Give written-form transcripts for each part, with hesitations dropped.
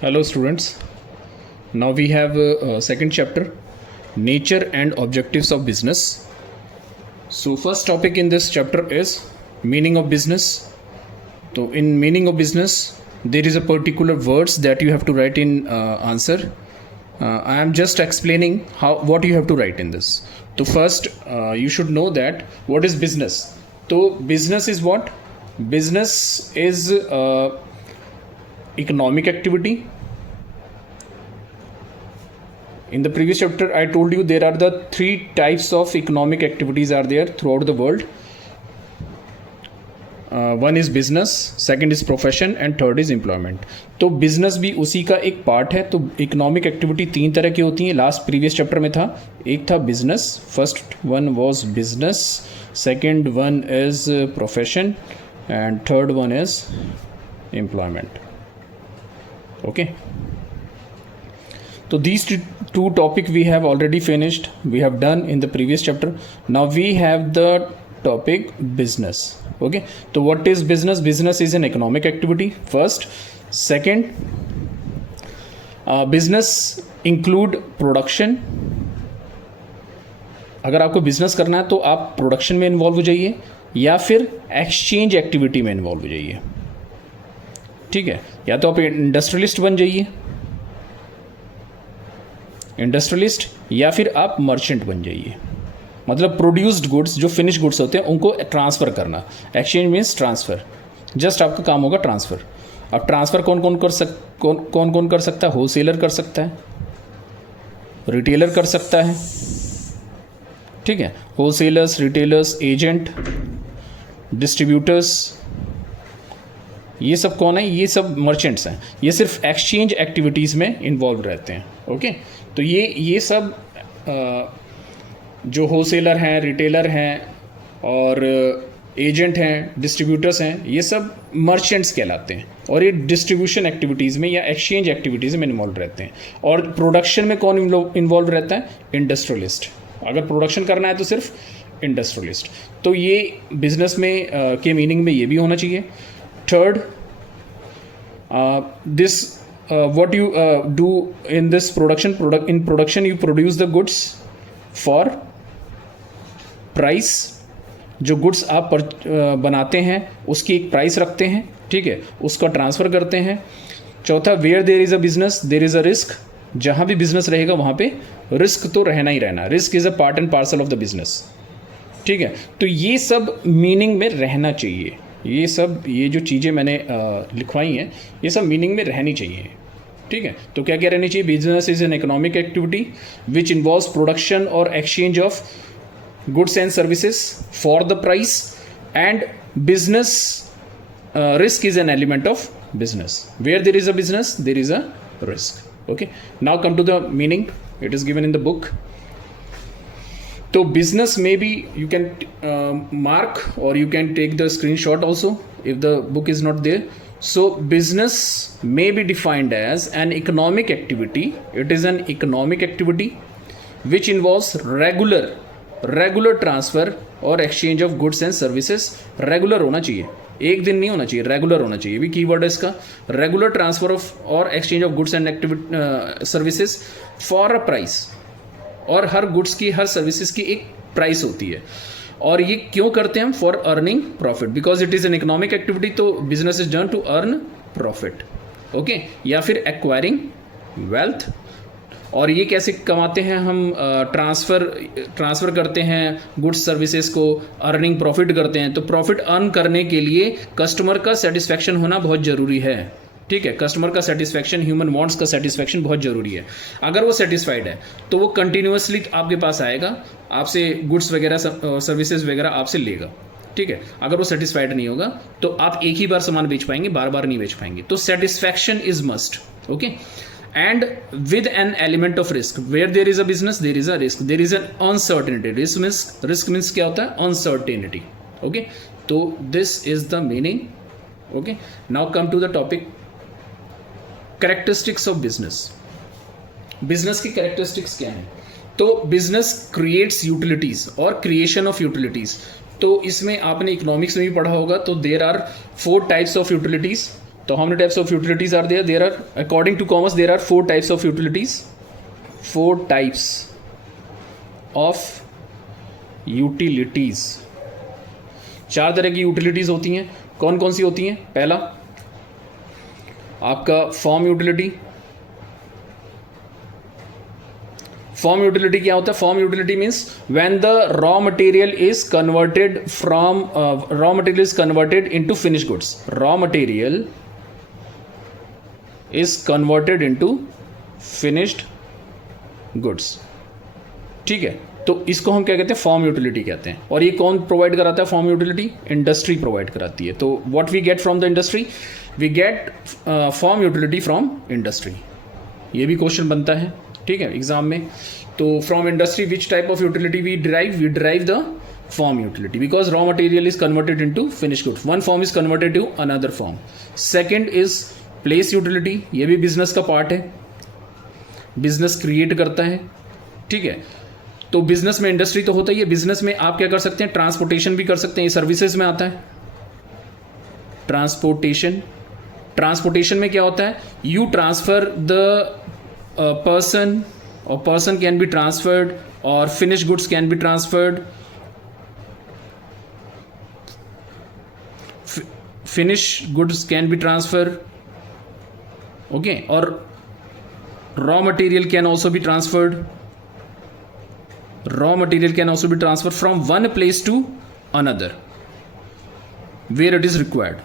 Hello students, now we have second chapter, nature and objectives of business. So first topic in this chapter is meaning of business. So in meaning of business there is a particular words that you have to write in answer. I am just explaining what you have to write in this. So first you should know that what is business. So business is what? Business is economic activity. In the previous chapter I told you there are the three types of economic activities are there throughout the world. One is business, second is profession and third is employment. तो business भी उसी का एक part है. तो economic activity तीन तरह की होती हैं. लास्ट प्रीवियस चैप्टर में था, एक था business, first one was business, second one is profession and third one is employment. Okay, so these two topic we have already finished, we have done in the previous chapter. Now we have the topic business. Okay, so what is business? Business is an economic activity first. Second, business include production. अगर आपको business करना है तो आप production में involve हो जाइए या फिर एक्सचेंज एक्टिविटी में इन्वॉल्व हो जाइए. ठीक है, या तो आप इंडस्ट्रियलिस्ट बन जाइए, इंडस्ट्रियलिस्ट, या फिर आप मर्चेंट बन जाइए. मतलब प्रोड्यूस्ड गुड्स जो फिनिश गुड्स होते हैं उनको ट्रांसफ़र करना. Exchange means transfer. जस्ट आपका काम होगा ट्रांसफ़र. अब ट्रांसफ़र कौन कौन कर सकता है? होलसेलर कर सकता है, रिटेलर कर सकता है. ठीक है, होलसेलर्स, रिटेलर्स, एजेंट, डिस्ट्रीब्यूटर्स, ये सब कौन है? ये सब मर्चेंट्स हैं. ये सिर्फ एक्सचेंज एक्टिविटीज़ में इन्वॉल्व रहते हैं. ओके, तो ये सब जो होलसेलर हैं, रिटेलर हैं और एजेंट हैं, डिस्ट्रीब्यूटर्स हैं, ये सब मर्चेंट्स कहलाते हैं. और ये डिस्ट्रीब्यूशन एक्टिविटीज़ में या एक्सचेंज एक्टिविटीज़ में इन्वॉल्व रहते हैं. और प्रोडक्शन में कौन इन्वॉल्व रहता है? इंडस्ट्रियलिस्ट. अगर प्रोडक्शन करना है तो सिर्फ इंडस्ट्रियलिस्ट. तो ये बिजनेस में के मीनिंग में ये भी होना चाहिए. Third, what you do in this production. In production you produce the goods for price. जो गुड्स आप बनाते हैं उसकी एक प्राइस रखते हैं. ठीक है, उसका ट्रांसफ़र करते हैं. चौथा, where there is a business there is a risk. जहाँ भी बिजनेस रहेगा वहाँ पे रिस्क तो रहना ही रहना. Risk is a part and parcel of the business. ठीक है, तो ये सब मीनिंग में रहना चाहिए. ये जो चीज़ें मैंने लिखवाई हैं ये सब मीनिंग में रहनी चाहिए. ठीक है, तो क्या क्या रहनी चाहिए? Business is an economic activity which involves production और exchange of goods and services for the price. And business risk is an element of business. Where there is a business there is a risk. Okay, now come to the meaning. It is given in the book. So business, maybe you can mark or you can take the screenshot also if the book is not there. So business may be defined as an economic activity. It is an economic activity which involves regular transfer or exchange of goods and services. Regular होना चाहिए, एक दिन नहीं होना चाहिए, regular होना चाहिए. भी कीवर्ड है इसका. रेगुलर ट्रांसफर ऑफ और exchange of goods and services for a price. और हर गुड्स की, हर सर्विसेज की एक प्राइस होती है. और ये क्यों करते हैं हम? For earning profit, because it is an economic activity. तो business is done to earn profit. Okay, या फिर एक्वायरिंग वेल्थ. और ये कैसे कमाते हैं हम? ट्रांसफ़र करते हैं गुड्स सर्विसेज को, अर्निंग प्रॉफिट करते हैं. तो प्रॉफिट अर्न करने के लिए कस्टमर का सेटिस्फैक्शन होना बहुत ज़रूरी है. ठीक है, कस्टमर का सेटिस्फैक्शन, ह्यूमन वांट्स का सेटिस्फैक्शन बहुत ज़रूरी है. अगर वो सेटिस्फाइड है तो वो कंटिन्यूसली आपके पास आएगा, आपसे गुड्स वगैरह सर्विसेज वगैरह आपसे लेगा. ठीक है, अगर वो सेटिस्फाइड नहीं होगा तो आप एक ही बार सामान बेच पाएंगे, बार बार नहीं बेच पाएंगे. तो satisfaction is must. Okay, and with an element of risk. Where there is a business there is a risk, there is an uncertainty. Risk means क्या होता है? अनसर्टेनिटी. ओके, तो this is the meaning. Okay, now come to the topic characteristics of business. Business की characteristics क्या हैं? तो business creates utilities और creation of utilities. तो इसमें आपने इकोनॉमिक्स में भी पढ़ा होगा. तो there are 4 types of utilities. तो how many types of utilities are there? There are, according to commerce, there are 4 types of utilities. 4 types of utilities. 4 तरह की यूटिलिटीज होती हैं. कौन कौन सी होती हैं? पहला आपका फॉर्म यूटिलिटी. फॉर्म यूटिलिटी क्या होता है? Form utility means when the raw material is converted from raw material is converted into finish goods. Raw material is converted into finished goods. ठीक है, तो इसको हम क्या कहते हैं? फॉर्म यूटिलिटी कहते हैं. और ये कौन प्रोवाइड कराता है फॉर्म यूटिलिटी? इंडस्ट्री प्रोवाइड कराती है. तो what we get from the industry? We get form utility from industry. ये भी क्वेश्चन बनता है, ठीक है, एग्जाम में. तो from industry which type of utility we derive the form utility, because raw material is converted into finish goods. One form is converted to another form. Second is place utility. ये भी business का part है, business create करता है. ठीक है, तो business में इंडस्ट्री तो होता ही है. बिजनेस में आप क्या कर सकते हैं? ट्रांसपोर्टेशन भी कर सकते हैं. ये सर्विसेज में आता है ट्रांसपोर्टेशन. ट्रांसपोर्टेशन में क्या होता है? यू ट्रांसफर द पर्सन, और पर्सन कैन बी ट्रांसफर्ड, और finish goods can be transferred. Finish goods can be transfer. Okay, और raw material can also be transferred. Raw material can also be transferred from one place to another where it is required.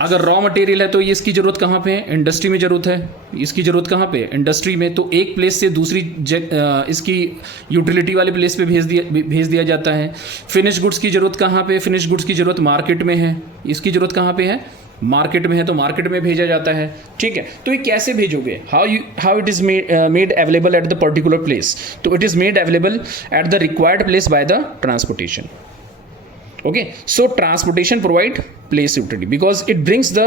अगर raw material है तो ये इसकी ज़रूरत कहाँ पे है? इंडस्ट्री में ज़रूरत है. इसकी ज़रूरत कहाँ पे है? इंडस्ट्री में. तो एक प्लेस से दूसरी इसकी यूटिलिटी वाले प्लेस पे भेज दिया जाता है. फिनिश गुड्स की ज़रूरत कहाँ पे? फिनिश गुड्स की ज़रूरत मार्केट में है. इसकी ज़रूरत कहाँ पे है? मार्केट में है, तो मार्केट में भेजा जाता है. ठीक है, तो ये कैसे भेजोगे? How it is made available at the particular place? तो it is made available at the required place by the transportation. Okay, so transportation provide place utility because it brings the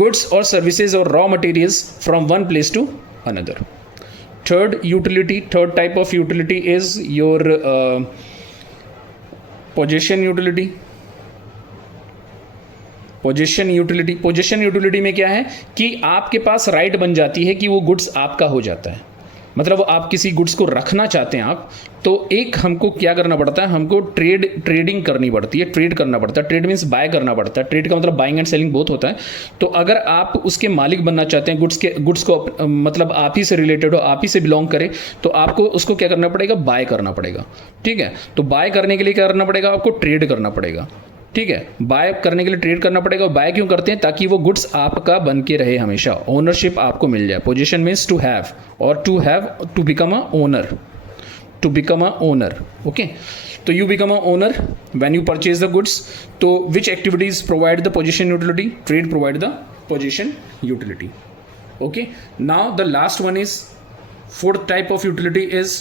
goods or services or raw materials from one place to another. Third type of utility is your possession utility. Possession utility में क्या है कि आपके पास right बन जाती है कि वो गुड्स आपका हो जाता है. मतलब आप किसी गुड्स को रखना चाहते हैं आप, तो एक हमको क्या करना पड़ता है? हमको ट्रेडिंग करनी पड़ती है, ट्रेड करना पड़ता है. ट्रेड मीन्स बाय करना पड़ता है. ट्रेड का मतलब बाइंग एंड सेलिंग बहुत होता है. तो अगर आप उसके मालिक बनना चाहते हैं, गुड्स को मतलब आप ही से रिलेटेड हो, आप ही से बिलोंग करे, तो आपको उसको क्या करना पड़ेगा? बाय करना पड़ेगा. ठीक है, तो बाय करने के लिए क्या करना पड़ेगा? आपको ट्रेड करना पड़ेगा. ठीक है, बाय करने के लिए ट्रेड करना पड़ेगा. और बाय क्यों करते हैं? ताकि वो गुड्स आपका बन के रहे हमेशा, ओनरशिप आपको मिल जाए. पोजीशन मीन्स टू हैव, और to become a owner. Okay, तो you become a owner when you purchase the goods. तो which activities provide the position utility? Trade provide the position utility. Okay, now the last one is, fourth type of utility is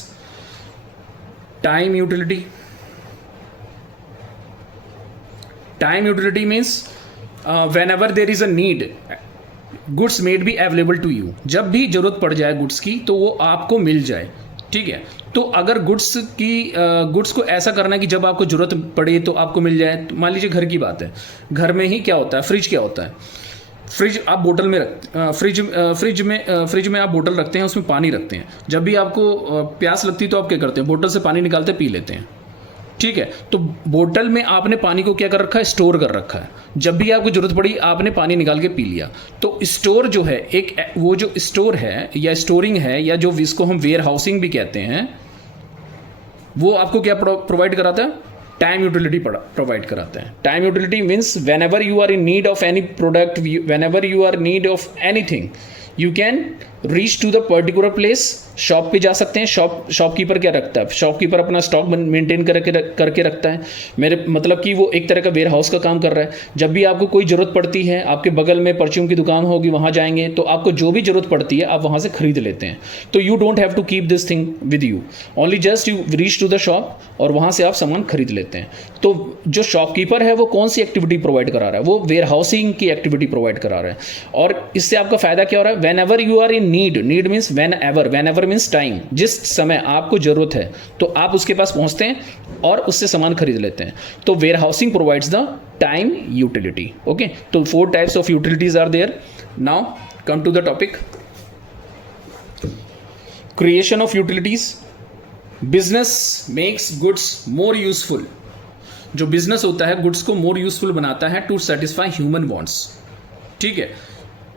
time utility. Time utility means whenever there is a need, goods may be available to you. जब भी जरूरत पड़ जाए goods की तो वो आपको मिल जाए. ठीक है, तो अगर गुड्स को ऐसा करना है कि जब आपको जरूरत पड़े तो आपको मिल जाए. मान लीजिए घर की बात है. घर में ही क्या होता है? फ्रिज क्या होता है? फ्रिज आप बोतल में फ्रिज में आप बोतल रखते हैं, उसमें पानी रखते हैं. जब भी आपको प्यास लगती है तो आप क्या करते हैं? बोतल से पानी निकालते पी लेते हैं. ठीक है, तो बोतल में आपने पानी को क्या कर रखा है? स्टोर कर रखा है. जब भी आपको जरूरत पड़ी आपने पानी निकाल के पी लिया. तो स्टोर जो है, एक वो जो स्टोर है या स्टोरिंग है, या जो इसको हम वेयर हाउसिंग भी कहते हैं, वो आपको क्या प्रोवाइड कराता है? टाइम यूटिलिटी प्रोवाइड कराता है. Time utility means whenever you are in need of any product, whenever you are need of anything, you can reach to the particular place. Shop पे जा सकते हैं. Shopkeeper क्या रखता है? Shopkeeper अपना स्टॉक मेंटेन करके रखता है. मेरे मतलब कि वो एक तरह का वेयर हाउस का काम कर रहा है. जब भी आपको कोई ज़रूरत पड़ती है, आपके बगल में परचून की दुकान होगी, वहाँ जाएंगे तो आपको जो भी ज़रूरत पड़ती है आप वहाँ से खरीद लेते हैं. तो you don't have to keep this thing with you, only just you reach to the shop और वहाँ से आप सामान खरीद लेते हैं. तो जो शॉपकीपर है वो कौन सी एक्टिविटी प्रोवाइड करा रहा है? वो वेयर हाउसिंग की एक्टिविटी प्रोवाइड करा रहा है. और इससे आपका फ़ायदा क्या हो रहा है? Whenever you are in need means whenever means time. जिस समय आपको जरूरत है तो आप उसके पास पहुंचते हैं और उससे सामान खरीद लेते हैं. तो warehousing provides the time utility. Okay, तो 4 types of utilities are there. Now come to the topic, creation of utilities. Business makes goods more useful. जो बिजनेस होता है गुड्स को मोर यूजफुल बनाता है टू सेटिस्फाई ह्यूमन वांट्स, ठीक है।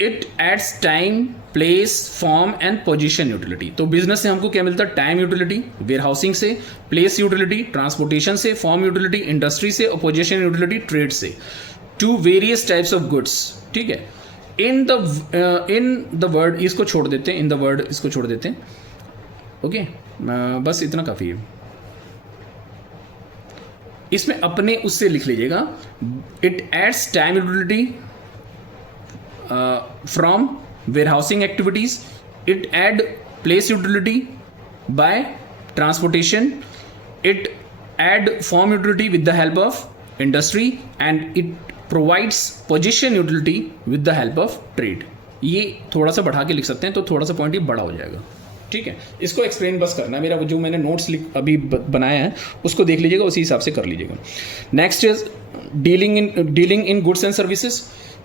It adds time, place, form and position utility. तो business से हमको क्या मिलता है? टाइम यूटिलिटी वेयर हाउसिंग से, प्लेस यूटिलिटी ट्रांसपोर्टेशन से, फॉर्म यूटिलिटी इंडस्ट्री से और पोजीशन यूटिलिटी ट्रेड से, to various types of goods, ठीक है। इन द वर्ड, इसको छोड़ देते हैं, इन द वर्ड इसको छोड़ देते हैं, ओके बस इतना काफ़ी है। इसमें अपने उससे लिख लीजिएगा, it adds time utility from warehousing activities, it add place utility by transportation, it add form utility with the help of industry, and it provides position utility with the help of trade। ये थोड़ा सा बढ़ा के लिख सकते हैं तो थोड़ा सा पॉइंट ये बड़ा हो जाएगा, ठीक है। इसको एक्सप्लेन बस करना है, मेरा जो मैंने नोट्स अभी बनाया है उसको देख लीजिएगा, उसी हिसाब से कर लीजिएगा। Next is dealing in goods and services.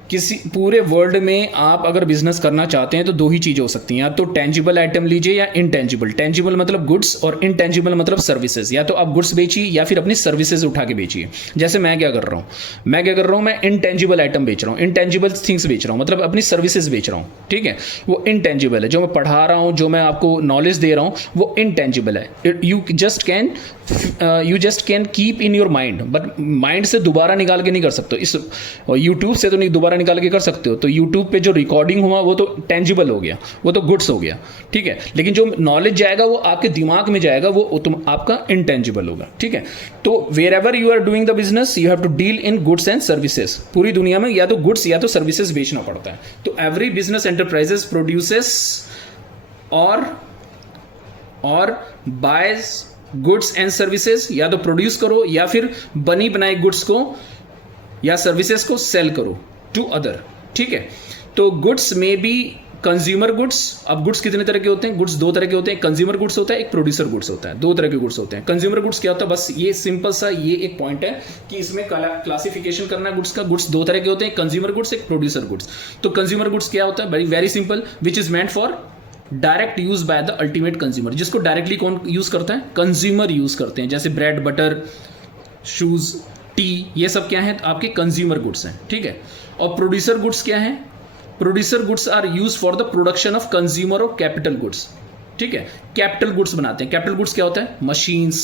किसी पूरे वर्ल्ड में आप अगर बिजनेस करना चाहते हैं तो दो ही चीज़ें हो सकती हैं, या तो टेंजिबल आइटम लीजिए या इनटेंजिबल। टेंजिबल मतलब गुड्स और इनटेंजिबल मतलब सर्विसेज। या तो आप गुड्स बेचिए या फिर अपनी सर्विसेज उठा के बेचिए। जैसे मैं क्या कर रहा हूँ, मैं इनटेंजिबल आइटम बेच रहा हूँ, इनटेंजिबल थिंग्स बेच रहा हूँ, मतलब अपनी सर्विसेज बेच रहा हूँ, ठीक है। वो इनटेंजिबल है, जो मैं पढ़ा रहा हूँ, जो मैं आपको नॉलेज दे रहा हूँ वो इनटेंजिबल है। You just can keep in your mind, but mind से दोबारा निकाल के नहीं कर सकते। इस यूट्यूब से तो नहीं दोबारा निकाल के कर सकते हो, तो यूट्यूब पे जो रिकॉर्डिंग हुआ वो तो टेंजिबल हो गया, वो तो गुड्स हो गया, ठीक है। लेकिन जो नॉलेज जाएगा वो आपके दिमाग में जाएगा, वो तुम आपका इनटेंजिबल होगा, ठीक है। तो wherever you are doing the business you have to deal in goods and services. पूरी दुनिया में या तो गुड्स या तो सर्विसेज बेचना पड़ता है। तो एवरी बिजनेस एंटरप्राइजेस प्रोड्यूसेस और बायज गुड्स एंड सर्विसेज। या तो प्रोड्यूस करो या फिर बनी बनाई गुड्स को या सर्विसेज को सेल करो टू अदर, ठीक है। तो गुड्स में बी कंज्यूमर गुड्स। अब गुड्स कितने तरह के होते हैं? गुड्स दो तरह के होते हैं, कंज्यूमर गुड्स होता है, एक प्रोड्यूसर गुड्स होता है। दो तरह के गुड्स होते हैं। कंज्यूमर गुड्स क्या होता है? बस ये सिंपल सा ये एक पॉइंट है कि इसमें क्लासिफिकेशन करना है गुड्स का। गुड्स दो तरह के होते हैं, कंज्यूमर गुड्स, एक प्रोड्यूसर गुड्स। तो कंज्यूमर गुड्स क्या होता है? Very simple, which is meant for direct use by the ultimate consumer. जिसको डायरेक्टली कौन यूज करता है? कंज्यूमर यूज करते हैं। जैसे ब्रेड, बटर, शूज, टी, ये सब क्या है? आपके कंज्यूमर गुड्स हैं, ठीक है। और प्रोड्यूसर गुड्स क्या है? Producer goods are use for the production of consumer और कैपिटल गुड्स, ठीक है। कैपिटल गुड्स बनाते हैं। कैपिटल गुड्स क्या होता है? मशीन्स,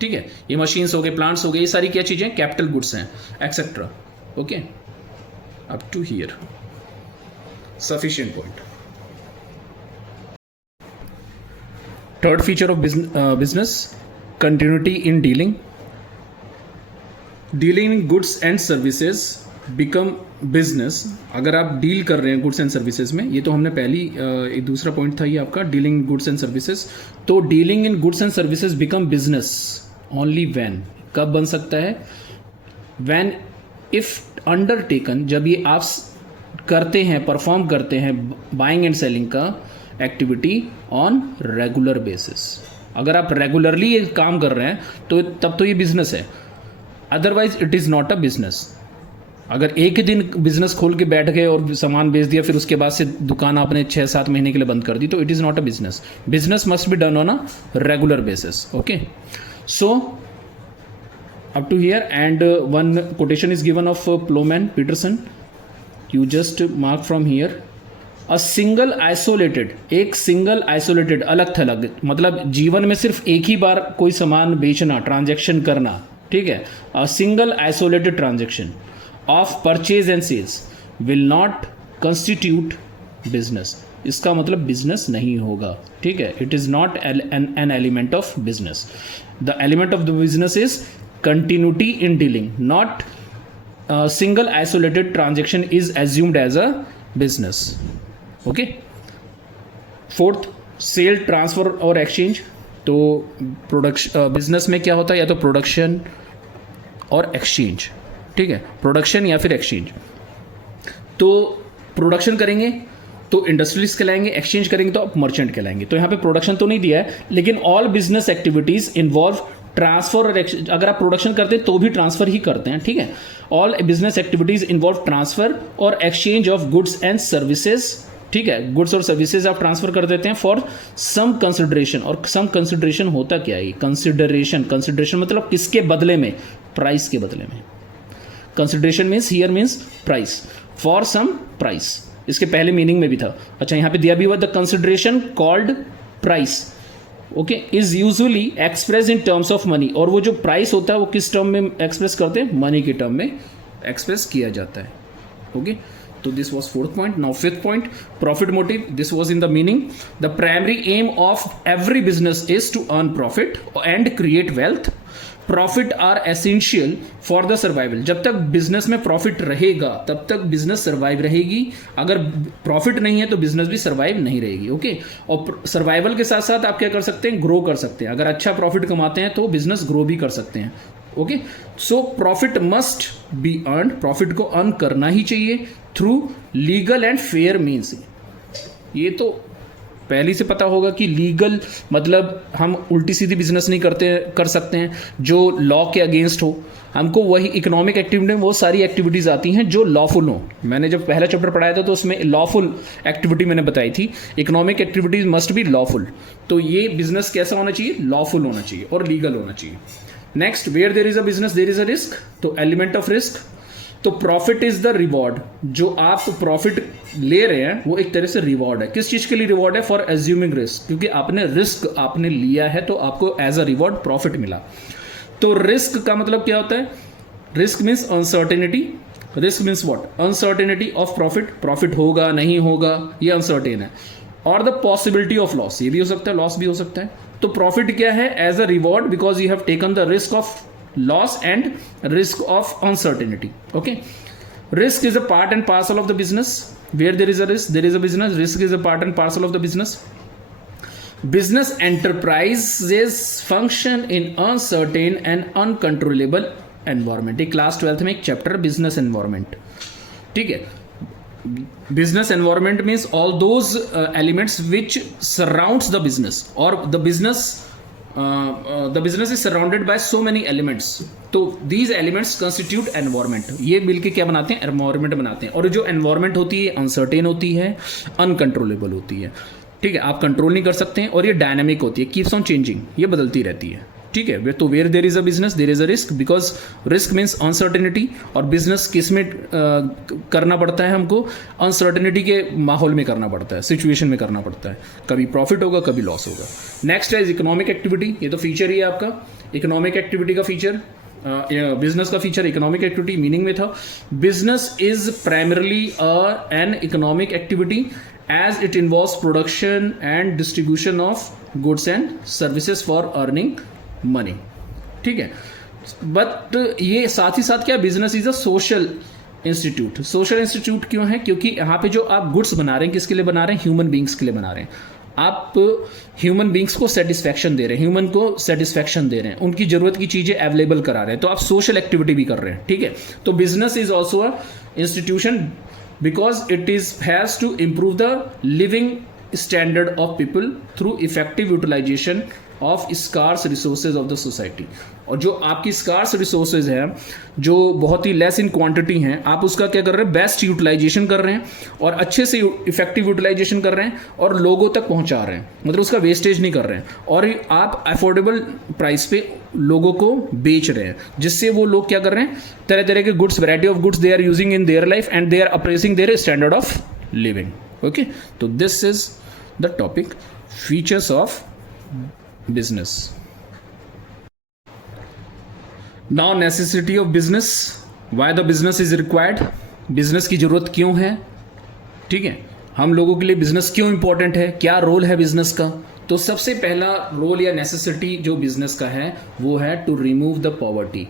ठीक है। ये मशीन्स हो गए, प्लांट्स हो गए, ये सारी क्या चीजें? कैपिटल गुड्स हैं, etcetera, okay. Up to here sufficient point. Third feature of business, continuity in dealing in goods and services become business. अगर आप डील कर रहे हैं गुड्स एंड सर्विसेज में, ये तो हमने पहली एक दूसरा पॉइंट था ये आपका, डीलिंग गुड्स एंड सर्विसेज। तो dealing in goods and services become business only when, कब बन सकता है? व्हेन इफ अंडरटेकन, जब ये आप करते हैं, परफॉर्म करते हैं बाइंग एंड सेलिंग का एक्टिविटी ऑन रेगुलर बेसिस। अगर आप रेगुलरली ये काम कर रहे हैं तो तब तो ये बिजनेस है, otherwise it is not a business. अगर एक ही दिन बिजनेस खोल के बैठ गए और सामान बेच दिया, फिर उसके बाद से दुकान आपने 6-7 महीने के लिए बंद कर दी, तो it is not a business. Business must be done on a regular basis, okay. So up to here and one quotation is given of Ploughman Peterson, you just mark from here. A single isolated, एक single isolated, अलग थलग, मतलब जीवन में सिर्फ एक ही बार कोई सामान बेचना, ट्रांजैक्शन करना, ठीक है। A single isolated transaction of purchase and sales will not constitute business. इसका मतलब बिजनेस नहीं होगा, ठीक है। It is not an element of business. The element of the business is continuity in dealing, not single isolated transaction is assumed as a business, okay. Fourth, sale, transfer और exchange. तो production business में क्या होता है? या तो production और exchange, ठीक है। प्रोडक्शन या फिर एक्सचेंज। तो प्रोडक्शन करेंगे तो इंडस्ट्रियलिस्ट कहलाएंगे, एक्सचेंज करेंगे तो आप मर्चेंट कहलाएंगे। तो यहाँ पे प्रोडक्शन तो नहीं दिया है, लेकिन all business activities involve transfer और अगर आप प्रोडक्शन करते हैं तो भी ट्रांसफर ही करते हैं, ठीक है। All business activities involve transfer और exchange of goods and services, ठीक है। गुड्स और सर्विसेज आप ट्रांसफर कर देते हैं फॉर सम कंसिडरेशन, और सम कंसिडरेशन होता क्या है? कंसिडरेशन, कंसिडरेशन मतलब किसके बदले में? प्राइस के बदले में। Consideration means here means price, for some price, इसके पहले मीनिंग में भी था। अच्छा, यहाँ पे दिया भी हुआ the consideration called price, okay, is usually express in terms of money, और वो जो प्राइस होता है वो किस टर्म में एक्सप्रेस करते हैं? मनी के टर्म में एक्सप्रेस किया जाता है, ओके। तो this was fourth point. Now fifth point, profit motive, this was in the meaning. The primary aim of every business is to earn profit and create wealth. Profit are essential for the survival. जब तक business में profit रहेगा तब तक business survive रहेगी, अगर profit नहीं है तो बिजनेस भी सर्वाइव नहीं रहेगी, ओके। और सर्वाइवल के साथ साथ आप क्या कर सकते हैं? ग्रो कर सकते हैं। अगर अच्छा प्रॉफिट कमाते हैं तो बिजनेस ग्रो भी कर सकते हैं, okay. So profit must be earn, profit को अर्न करना ही चाहिए through legal and fair means. ये तो पहले से पता होगा कि लीगल मतलब हम उल्टी सीधी बिजनेस नहीं कर सकते हैं जो लॉ के अगेंस्ट हो। हमको वही इकोनॉमिक एक्टिविटी में वो सारी एक्टिविटीज़ आती हैं जो लॉफुल हो। मैंने जब पहला चैप्टर पढ़ाया था तो उसमें लॉफुल एक्टिविटी मैंने बताई थी, economic activities must be lawful. तो ये बिजनेस कैसा होना चाहिए? लॉफुल होना चाहिए और लीगल होना चाहिए। Next, where there is a business there is a risk, तो एलिमेंट ऑफ रिस्क। तो प्रॉफिट इज द रिवॉर्ड, जो आप प्रॉफिट ले रहे हैं वो एक तरह से रिवॉर्ड है। किस चीज के लिए रिवॉर्ड है? फॉर एज्यूमिंग रिस्क, क्योंकि आपने रिस्क आपने लिया है तो आपको एज अ रिवॉर्ड प्रॉफिट मिला। तो रिस्क का मतलब क्या होता है? Risk means uncertainty. Risk means what? Uncertainty of profit, profit होगा नहीं होगा ये अनसर्टेन है। और द पॉसिबिलिटी ऑफ लॉस, ये भी हो सकता है, लॉस भी हो सकता है। तो प्रॉफिट क्या है? As a reward because you have taken the risk of loss and risk of uncertainty, okay. Risk is a part and parcel of the business. Where there is a risk there is a business. Risk is a part and parcel of the business. Business enterprises function in uncertain and uncontrollable environment. एक class 12th में एक chapter business environment, ठीक है। Business environment means all those elements which surrounds the business, और the business is surrounded by so many elements. तो these elements constitute environment. ये मिलके क्या बनाते हैं? environment बनाते हैं। और जो environment होती है uncertain होती है, uncontrollable होती है, ठीक है। आप कंट्रोल नहीं कर सकते हैं, और ये डायनामिक होती है, keeps on changing, ये बदलती रहती है, ठीक है। तो where there is a business there is a risk, because risk means uncertainty. और बिजनेस किस में करना पड़ता है? हमको अनसर्टेनिटी के माहौल में करना पड़ता है, सिचुएशन में करना पड़ता है। कभी प्रॉफिट होगा कभी लॉस होगा। नेक्स्ट है इकोनॉमिक एक्टिविटी, ये तो फीचर ही है आपका। इकोनॉमिक एक्टिविटी का फीचर, बिजनेस का फीचर इकोनॉमिक एक्टिविटी मीनिंग में था। Business is primarily N economic activity as it involves production and distribution of goods and services for earning money, ठीक है। बट ये साथ ही साथ क्या, business is a social institute. Social institute क्यों है? क्योंकि यहाँ पे जो आप गुड्स बना रहे हैं किसके लिए बना रहे हैं? ह्यूमन बींग्स के लिए बना रहे हैं। आप ह्यूमन बींग्स को सेटिस्फैक्शन दे रहे हैं, ह्यूमन को सेटिस्फैक्शन दे रहे हैं, उनकी जरूरत की चीजें अवेलेबल करा रहे हैं, तो आप सोशल एक्टिविटी भी कर रहे हैं, ठीक है। तो business is also a institution because it has to improve the living standard of people through effective utilization of scarce resources of the society. और जो आपकी स्कार्स रिसोर्सेज हैं जो बहुत ही लेस इन क्वांटिटी हैं, आप उसका क्या कर रहे हैं? बेस्ट यूटिलाइजेशन कर रहे हैं और अच्छे से इफेक्टिव यूटिलाइजेशन कर रहे हैं और लोगों तक पहुंचा रहे हैं, मतलब उसका वेस्टेज नहीं कर रहे हैं, और आप अफोर्डेबल प्राइस पे लोगों को बेच रहे हैं, जिससे वो लोग क्या कर रहे हैं? तरह तरह के goods, variety of goods they are using in their life and they are appraising their standard of living, okay. तो this is the topic, features of business. Now necessity of business, why the business is required, business की जरूरत क्यों है, ठीक है। हम लोगों के लिए बिजनेस क्यों इंपॉर्टेंट है, क्या रोल है बिजनेस का? तो सबसे पहला रोल या नेसेसिटी जो बिजनेस का है वो है टू रिमूव द पॉवर्टी।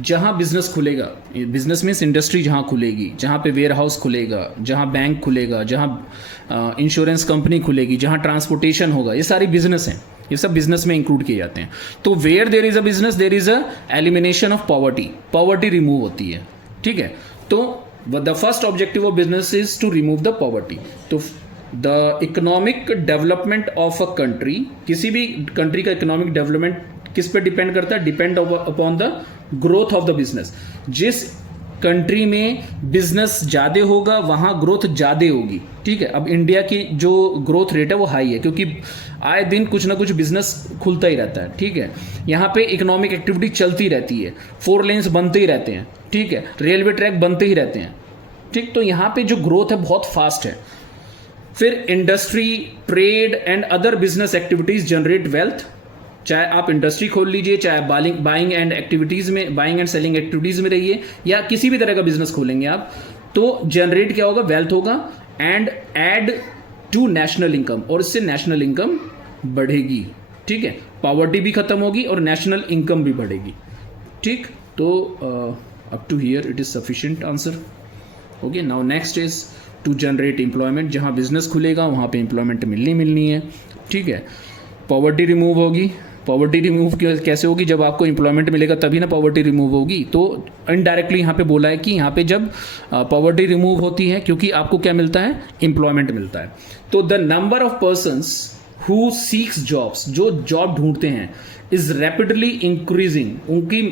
जहाँ बिजनेस खुलेगा, बिजनेस मीन्स इंडस्ट्री जहाँ खुलेगी, जहाँ पे वेयर हाउस खुलेगा, जहाँ बैंक खुलेगा, जहाँ इंश्योरेंस कंपनी खुलेगी, जहाँ ट्रांसपोर्टेशन होगा, ये सारी बिजनेस हैं, ये सब बिजनेस में इंक्लूड किए जाते हैं। तो where there is a business there is a elimination of poverty, poverty remove होती है, ठीक है। तो the first objective of business is to remove the poverty. तो the economic development of a country, किसी भी कंट्री का इकोनॉमिक डेवलपमेंट किस पे डिपेंड करता है? Depend upon the growth of the business. जिस कंट्री में बिजनेस ज़्यादा होगा वहाँ ग्रोथ ज़्यादा होगी, ठीक है। अब इंडिया की जो ग्रोथ रेट है वो हाई है, क्योंकि आए दिन कुछ ना कुछ बिजनेस खुलता ही रहता है, ठीक है। यहाँ पे इकोनॉमिक एक्टिविटी चलती रहती है, 4 लेन्स बनते ही रहते हैं, ठीक है, रेलवे ट्रैक बनते ही रहते हैं, ठीक। तो यहाँ पे जो ग्रोथ है बहुत फास्ट है। फिर industry, trade and other business activities generate wealth. चाहे आप इंडस्ट्री खोल लीजिए, चाहे बाइंग एंड एक्टिविटीज में, बाइंग एंड सेलिंग एक्टिविटीज में रहिए, या किसी भी तरह का बिजनेस खोलेंगे आप, तो जनरेट क्या होगा? वेल्थ होगा। And add to national income, और इससे नेशनल इनकम बढ़ेगी, ठीक है। पॉवर्टी भी खत्म होगी और नेशनल इनकम भी बढ़ेगी, ठीक। तो up to here it is sufficient answer. Okay, now next is to generate employment. जहाँ बिजनेस खुलेगा वहाँ पे एम्प्लॉयमेंट मिलनी है, ठीक है। पॉवर्टी रिमूव होगी। पॉवर्टी रिमूव कैसे होगी? जब आपको एम्प्लॉयमेंट मिलेगा तभी ना पॉवर्टी रिमूव होगी। तो इनडायरेक्टली यहाँ पे बोला है कि यहाँ पे जब पॉवर्टी रिमूव होती है, क्योंकि आपको क्या मिलता है? एम्प्लॉयमेंट मिलता है। तो the number of persons who seeks jobs, जो जॉब ढूंढते हैं, इज रैपिडली इंक्रीजिंग। उनकी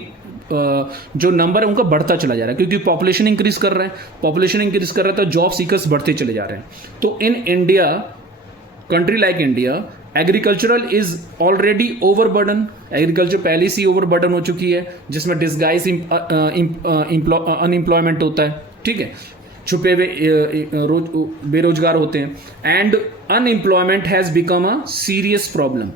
जो नंबर है उनका बढ़ता चला जा रहा है, क्योंकि पॉपुलेशन इंक्रीज कर रहा है। पॉपुलेशन इंक्रीज कर रहा है तो जॉब सीकर्स बढ़ते चले जा रहे हैं। तो in India, country like India, agricultural is already overburden. Agriculture पहले से ओवरबर्डन हो चुकी है, जिसमें डिस्गाइज अनएम्प्लॉयमेंट होता है, ठीक है। छुपे हुए बेरोजगार होते हैं। And unemployment has become a serious problem.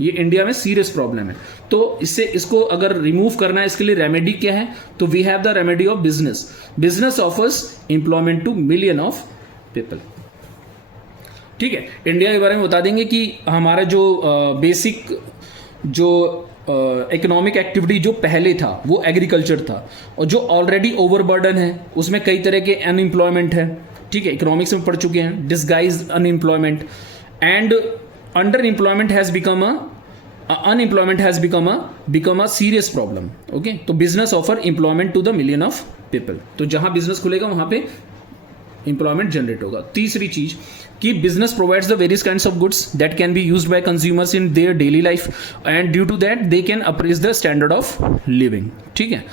ये इंडिया में सीरियस प्रॉब्लम है। तो इसको अगर रिमूव करना है, इसके लिए रेमेडी क्या है? तो we have the remedy of business. Business offers employment to million of people, ठीक है। इंडिया के बारे में बता देंगे कि हमारा जो बेसिक जो इकोनॉमिक एक्टिविटी जो पहले था वो एग्रीकल्चर था, और जो ऑलरेडी ओवरबर्डन है उसमें कई तरह के अनएम्प्लॉयमेंट है, ठीक है। इकोनॉमिक्स में पढ़ चुके हैं, disguise unemployment and under employment has become unemployment has become a serious problem. Okay, तो business offer employment to the million of people. तो जहां बिजनेस खुलेगा वहां पे एम्प्लॉयमेंट जनरेट होगा। तीसरी चीज कि business provides the various kinds of goods that can be used by consumers in their daily life, and due to that they can appraise the standard of living, ठीक है।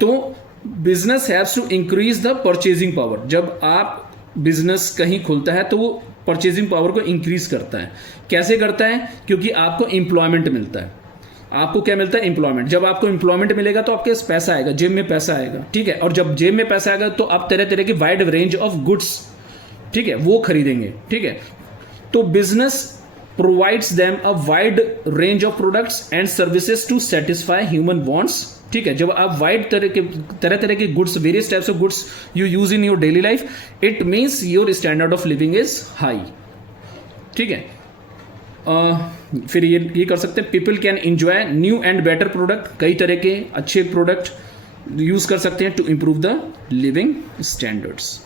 तो business haves to increase the purchasing power. जब आप business कहीं खुलता है तो वो परचेजिंग पावर को इंक्रीज करता है। कैसे करता है? क्योंकि आपको एम्प्लॉयमेंट मिलता है। आपको क्या मिलता है? एम्प्लॉयमेंट। जब आपको एम्प्लॉयमेंट मिलेगा तो आपके पास पैसा आएगा, जेब में पैसा आएगा, ठीक है। और जब जेब में पैसा आएगा तो आप तरह तरह के वाइड रेंज ऑफ गुड्स, ठीक है, वो खरीदेंगे, ठीक है। तो business provides them a wide range of products and services to satisfy human wants, ठीक है। जब आप वाइड तरह तरह के goods, various types of goods you use in your daily life, it means your standard of living is high, ठीक है। फिर ये कर सकते हैं, people can enjoy new and better product. कई तरह के अच्छे प्रोडक्ट यूज कर सकते हैं to improve the living standards.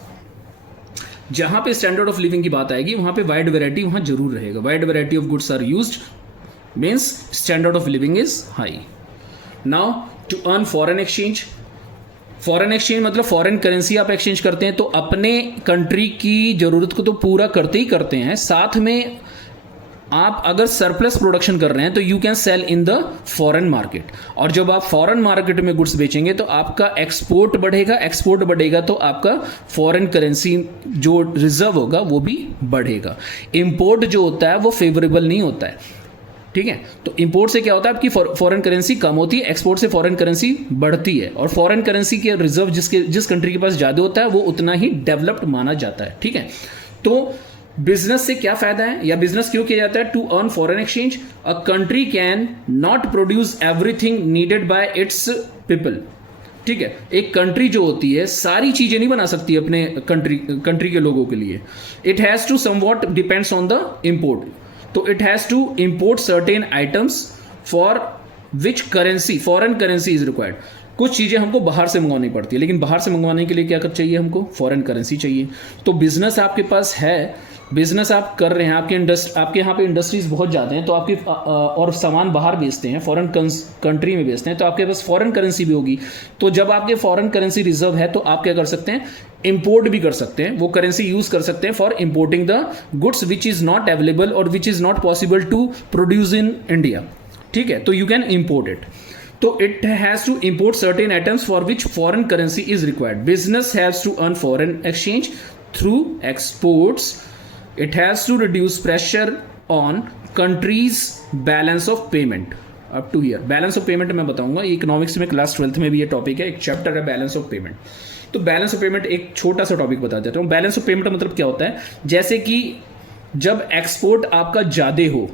जहां पे स्टैंडर्ड ऑफ लिविंग की बात आएगी वहां पे वाइड वैरायटी वहां जरूर रहेगा। Wide variety of goods are used means standard of living is high. Now to earn foreign exchange. Foreign exchange मतलब फॉरेन करेंसी आप एक्सचेंज करते हैं, तो अपने कंट्री की जरूरत को तो पूरा करते ही करते हैं, साथ में आप अगर सरप्लस प्रोडक्शन कर रहे हैं तो you can sell in the foreign market. और जब आप फॉरेन मार्केट में गुड्स बेचेंगे तो आपका एक्सपोर्ट बढ़ेगा। एक्सपोर्ट बढ़ेगा तो आपका फॉरेन करेंसी जो रिजर्व होगा वो भी बढ़ेगा। इंपोर्ट जो होता है वो फेवरेबल नहीं होता है, ठीक है। तो इंपोर्ट से क्या होता है, आपकी फॉरेन करेंसी कम होती है, एक्सपोर्ट से फॉरेन करेंसी बढ़ती है। और फॉरेन करेंसी के रिजर्व जिस कंट्री के पास ज़्यादा होता है वो उतना ही डेवलप्ड माना जाता है, ठीक है। तो बिजनेस से क्या फायदा है या बिजनेस क्यों किया जाता है? To earn foreign exchange. A country can not produce everything needed by its people, ठीक है। एक कंट्री जो होती है सारी चीजें नहीं बना सकती अपने कंट्री के लोगों के लिए। It has to somewhat depends on the import. तो it has to import certain items for which currency foreign currency is required. कुछ चीज़ें हमको बाहर से मंगवानी पड़ती है, लेकिन बाहर से मंगवाने के लिए क्या चाहिए हमको? फॉरेन करेंसी चाहिए। तो बिजनेस आपके पास है, बिजनेस आप कर रहे हैं, आपके यहाँ पे इंडस्ट्रीज बहुत ज़्यादा हैं, तो आपके और सामान बाहर बेचते हैं, फॉरेन कंट्री में बेचते हैं, तो आपके पास फॉरेन करेंसी भी होगी। तो जब आपके फॉरेन करेंसी रिजर्व है तो आप क्या कर सकते हैं? इंपोर्ट भी कर सकते हैं, वो करेंसी यूज कर सकते हैं for importing the goods which is not available और which is not possible to produce in India, ठीक है, तो यू कैन इम्पोर्ट इट. तो it has to import certain items for which foreign currency is required. Business has to earn foreign exchange through exports. It has to reduce pressure on country's balance of payment. Up to here balance of payment मैं बताऊंगा, economics में class 12th में भी ये topic है, एक chapter है balance of payment. तो बैलेंस ऑफ पेमेंट एक छोटा सा टॉपिक बता देता हूँ. बैलेंस ऑफ पेमेंट का मतलब क्या होता है, जैसे कि जब एक्सपोर्ट आपका ज़्यादा हो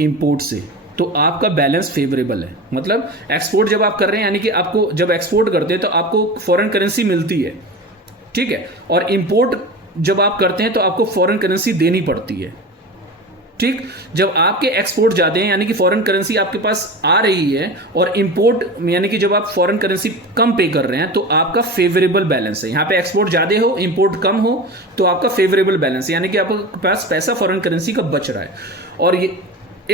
इंपोर्ट से तो आपका बैलेंस फेवरेबल है. मतलब एक्सपोर्ट जब आप कर रहे हैं, यानी कि आपको जब एक्सपोर्ट करते हैं तो आपको फॉरेन करेंसी मिलती है, ठीक है, और इंपोर्ट जब आप करते हैं तो आपको फॉरेन करेंसी देनी पड़ती है. ठीक, जब आपके एक्सपोर्ट जाते हैं यानी कि फॉरेन करेंसी आपके पास आ रही है, और इंपोर्ट यानी कि जब आप फॉरेन करेंसी कम पे कर रहे हैं तो आपका फेवरेबल बैलेंस है. यहाँ पे एक्सपोर्ट ज़्यादा हो इंपोर्ट कम हो तो आपका फेवरेबल बैलेंस है, यानी कि आपके पास पैसा फॉरेन करेंसी का बच रहा है. और ये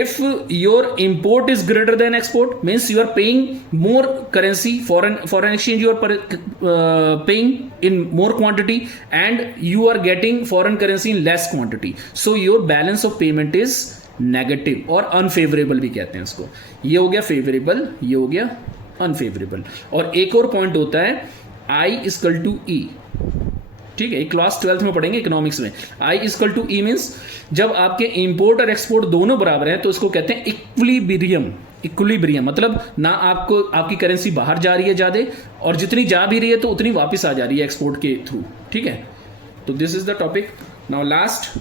if your import is greater than export means you are paying more currency, foreign exchange you are paying in more quantity, and you are getting foreign currency in less quantity, so your balance of payment is negative और unfavorable भी कहते हैं इसको. ये हो गया favourable, ये हो गया अनफेवरेबल. और एक और पॉइंट होता है I इक्वल टू E. ठीक है, क्लास 12th में पढ़ेंगे इकोनॉमिक्स में. I equal to E means जब आपके इंपोर्ट और एक्सपोर्ट दोनों बराबर हैं तो इसको कहते हैं इक्विलिब्रियम. इक्विलिब्रियम मतलब ना आपको आपकी करेंसी बाहर जा रही है ज़्यादा, और जितनी जा भी रही है तो उतनी वापस आ जा रही है एक्सपोर्ट के थ्रू. ठीक है, तो this is the topic. Now last,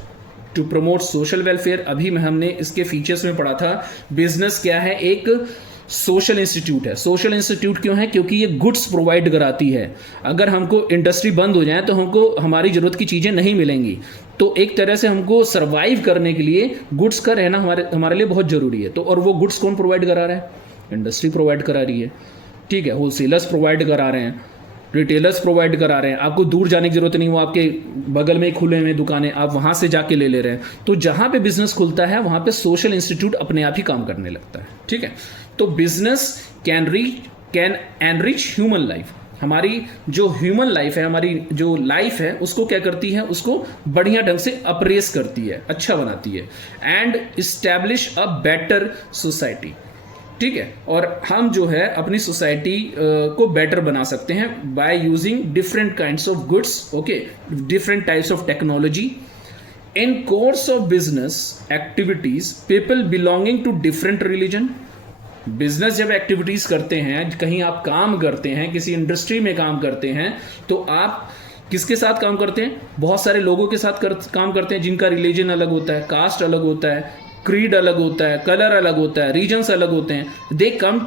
to promote social welfare. अभी हमने इसके फीचर्स में पढ़ा था. बिजनेस क्या है, एक सोशल इंस्टीट्यूट है. सोशल इंस्टीट्यूट क्यों है, क्योंकि ये गुड्स प्रोवाइड कराती है. अगर हमको इंडस्ट्री बंद हो जाए तो हमको हमारी ज़रूरत की चीज़ें नहीं मिलेंगी. तो एक तरह से हमको सर्वाइव करने के लिए गुड्स का रहना हमारे लिए बहुत ज़रूरी है. तो और वो गुड्स कौन प्रोवाइड करा रहा है, इंडस्ट्री प्रोवाइड करा रही है. ठीक है, होलसेलर्स प्रोवाइड करा रहे हैं, रिटेलर्स प्रोवाइड करा रहे हैं. आपको दूर जाने की जरूरत नहीं, वो आपके बगल में खुले हुए दुकानें, आप वहाँ से जाके ले रहे हैं. तो जहाँ पे बिजनेस खुलता है वहाँ पे सोशल इंस्टीट्यूट अपने आप ही काम करने लगता है. ठीक है, तो business can enrich human life. हमारी जो ह्यूमन लाइफ है, हमारी जो लाइफ है, उसको क्या करती है, उसको बढ़िया ढंग से अप्रेस करती है, अच्छा बनाती है. And establish a better society. ठीक है, और हम जो है अपनी सोसाइटी को बेटर बना सकते हैं by using different kinds of goods. Okay, different types of technology. In course of business activities people belonging to different religion. Business जब एक्टिविटीज करते हैं, कहीं आप काम करते हैं, किसी इंडस्ट्री में काम करते हैं, तो आप किसके साथ काम करते हैं, बहुत सारे लोगों के साथ काम करते हैं जिनका रिलीजन अलग होता है, कास्ट अलग होता है, क्रीड अलग होता है, कलर अलग होता है, रीजन्स अलग होते हैं. दे कम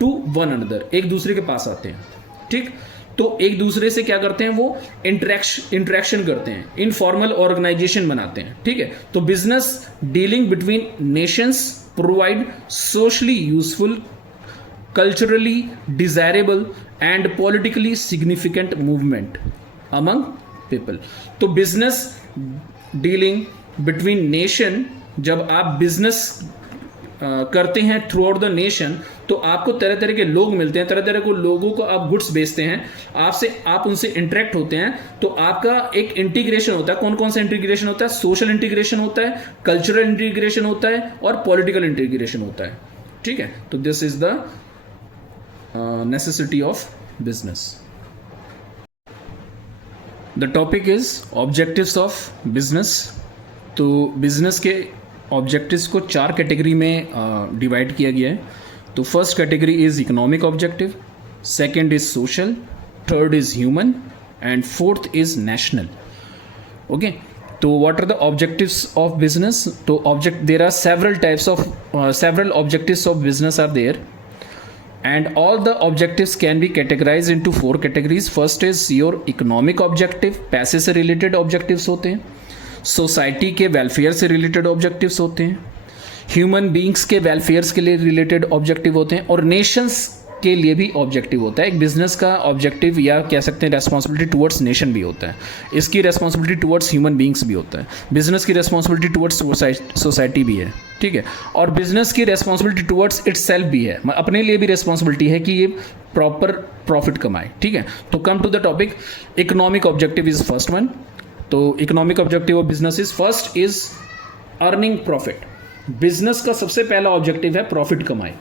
टू वन अनदर, एक दूसरे के पास आते हैं. ठीक, तो एक दूसरे से क्या करते हैं, वो इंटरेक्शन करते हैं, इनफॉर्मल ऑर्गेनाइजेशन बनाते हैं. ठीक है, तो business dealing between Nations provide socially useful, culturally desirable and politically significant movement among people. तो बिजनेस डीलिंग बिटवीन नेशन, जब आप बिजनेस करते हैं थ्रू आउट द नेशन, तो आपको तरह तरह के लोग मिलते हैं, तरह तरह के लोगों को आप गुड्स बेचते हैं, आप उनसे इंटरेक्ट होते हैं. तो आपका एक इंटीग्रेशन होता है. कौन कौन सा इंटीग्रेशन होता है, सोशल इंटीग्रेशन होता है, कल्चरल इंटीग्रेशन होता है, और पॉलिटिकल इंटीग्रेशन होता है. ठीक है, तो this is the necessity of business. The topic is objectives of business. तो बिजनेस के ऑब्जेक्टिव्स को 4 कैटेगरी में डिवाइड किया गया है. तो first category is economic objective, second is social, third is human, and fourth is national. Okay, तो what are the objectives of business. तो there are several objectives of business are there, and all the objectives can be categorized into 4 categories. First is your economic objective, पैसे से related objectives होते हैं. Society के welfare से related objectives होते हैं, human beings के वेलफेयर्स के लिए रिलेटेड ऑब्जेक्टिव होते हैं, और नेशंस के लिए भी ऑब्जेक्टिव होता है. एक बिजनेस का ऑब्जेक्टिव या कह सकते हैं रेस्पॉन्सिबिलिटी टुवर्ड्स नेशन भी होता है, इसकी रेस्पॉन्सिबिलिटी टुवर्ड्स ह्यूमन बींग्स भी होता है, बिजनेस की रेस्पॉन्सिबिलिटी टुवर्ड्स सोसाइटी भी है. ठीक है, और बिजनेस की रेस्पॉन्सिबिलिटी टुवर्ड्स इटसेल्फ भी है, अपने लिए भी रेस्पॉन्सिबिलिटी है कि ये प्रॉपर प्रॉफिट कमाए. ठीक है, तो come to the topic. Economic objective is first one. तो economic objective of business is first is earning profit. Business का सबसे पहला ऑब्जेक्टिव है प्रॉफिट कमाए।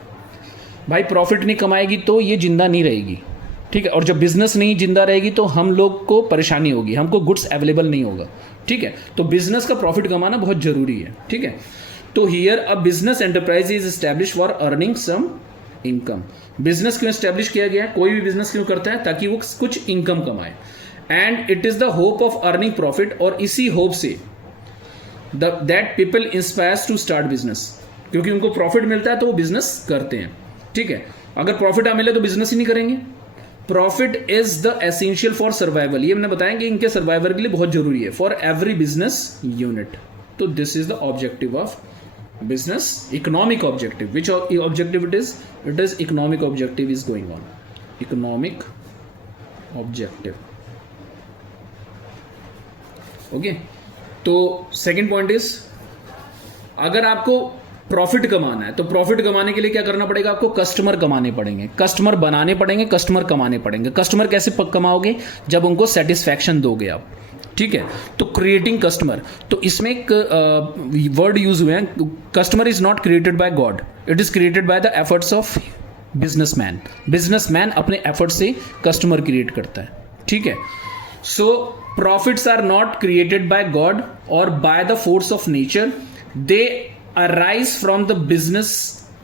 भाई प्रॉफिट नहीं कमाएगी तो ये जिंदा नहीं रहेगी, ठीक है। और जब बिजनेस नहीं जिंदा रहेगी तो हम लोग को परेशानी होगी, हमको गुड्स अवेलेबल नहीं होगा, ठीक है। तो बिजनेस का प्रॉफिट कमाना बहुत जरूरी है, ठीक है। तो here a business enterprise is establish for earning some income. Business क्यों एस्टैब्लिश किया गया है, कोई भी बिजनेस क्यों करता है, ताकि वो कुछ इनकम कमाए। And it is the hope of earning profit, और इसी होप से that people inspires to start business, क्योंकि उनको प्रॉफिट मिलता है तो वो बिजनेस करते हैं, ठीक है। अगर प्रॉफिट ना मिले तो बिजनेस ही नहीं करेंगे। Profit is the essential for survival, ये मैंने बताया कि इनके सर्वाइवल के लिए बहुत जरूरी है, फॉर एवरी बिजनेस यूनिट। तो this is the objective of business. Economic objective, which objective it is economic objective is going on, economic objective, okay. तो second point is, अगर आपको प्रॉफिट कमाना है तो प्रॉफिट कमाने के लिए क्या करना पड़ेगा, आपको कस्टमर कमाने पड़ेंगे, कस्टमर बनाने पड़ेंगे, कस्टमर कमाने पड़ेंगे। कस्टमर कैसे कमाओगे, जब उनको सेटिस्फैक्शन दोगे आप, ठीक है। तो क्रिएटिंग कस्टमर, तो इसमें एक वर्ड यूज हुए हैं, customer is not created by God, it is created by the efforts of businessman. Businessman अपने एफर्ट से कस्टमर क्रिएट करता है, ठीक है। So profits are not created by God और by the force of nature, they arise from the business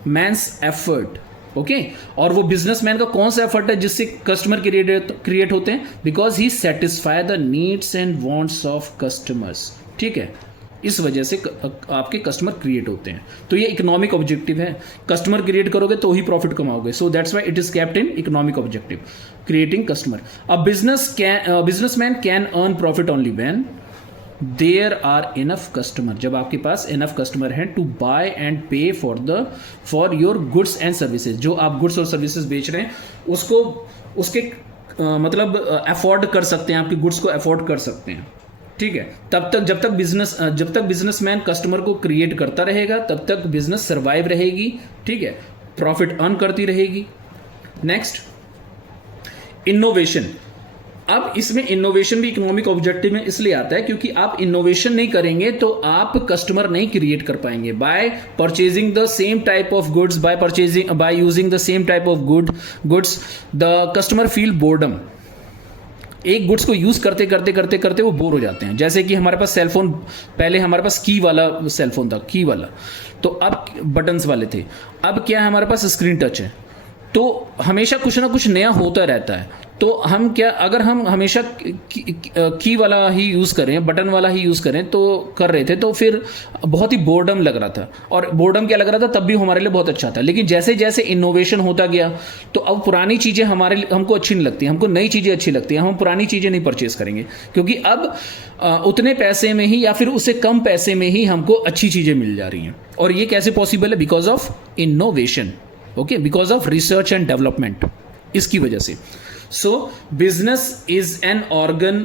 man's effort, okay. और वो businessman का कौन सा एफर्ट है जिससे कस्टमर क्रिएट होते हैं, because he satisfy the needs and wants of customers, ठीक है। इस वजह से आपके कस्टमर क्रिएट होते हैं। तो ये इकोनॉमिक ऑब्जेक्टिव है, कस्टमर क्रिएट करोगे तो ही प्रॉफिट कमाओगे। So that's why it is kept in economic objective, creating customer. A businessman can earn profit only when there are enough customer, जब आपके पास इनफ कस्टमर हैं to buy and pay for your goods and services. जो आप goods और services बेच रहे हैं उसको उसके मतलब अफोर्ड कर सकते हैं, आपकी गुड्स को अफोर्ड कर सकते हैं, ठीक है। तब तक जब तक बिजनेसमैन कस्टमर को क्रिएट करता रहेगा तब तक बिजनेस सर्वाइव रहेगी, ठीक है, प्रॉफिट अर्न करती रहेगी। Next, innovation. अब इसमें इनोवेशन भी इकोनॉमिक ऑब्जेक्टिव में इसलिए आता है क्योंकि आप इनोवेशन नहीं करेंगे तो आप कस्टमर नहीं क्रिएट कर पाएंगे। Bye purchasing the same type of goods, by using the same type of goods the customer feel boredom. एक गुड्स को यूज करते करते वो बोर हो जाते हैं। जैसे कि हमारे पास सेलफोन, पहले हमारे पास की वाला सेलफोन था, की वाला, तो अब बटन्स वाले थे, अब क्या है हमारे पास स्क्रीन टच है। तो हमेशा कुछ ना कुछ नया होता रहता है। तो हम क्या, अगर हम हमेशा की वाला ही यूज़ करें, बटन वाला ही यूज़ करें तो कर रहे थे, तो फिर बहुत ही बोर्डम लग रहा था। और बोर्डम क्या लग रहा था, तब भी हमारे लिए बहुत अच्छा था। लेकिन जैसे जैसे इनोवेशन होता गया तो अब पुरानी चीज़ें हमको अच्छी नहीं लगती, हमको नई चीज़ें अच्छी लगती हैं, हम पुरानी चीज़ें नहीं परचेज करेंगे, क्योंकि अब उतने पैसे में ही या फिर उससे कम पैसे में ही हमको अच्छी चीज़ें मिल जा रही हैं। और ये कैसे पॉसिबल है, because of innovation, okay, because of research and development, इसकी वजह से। So business is an organ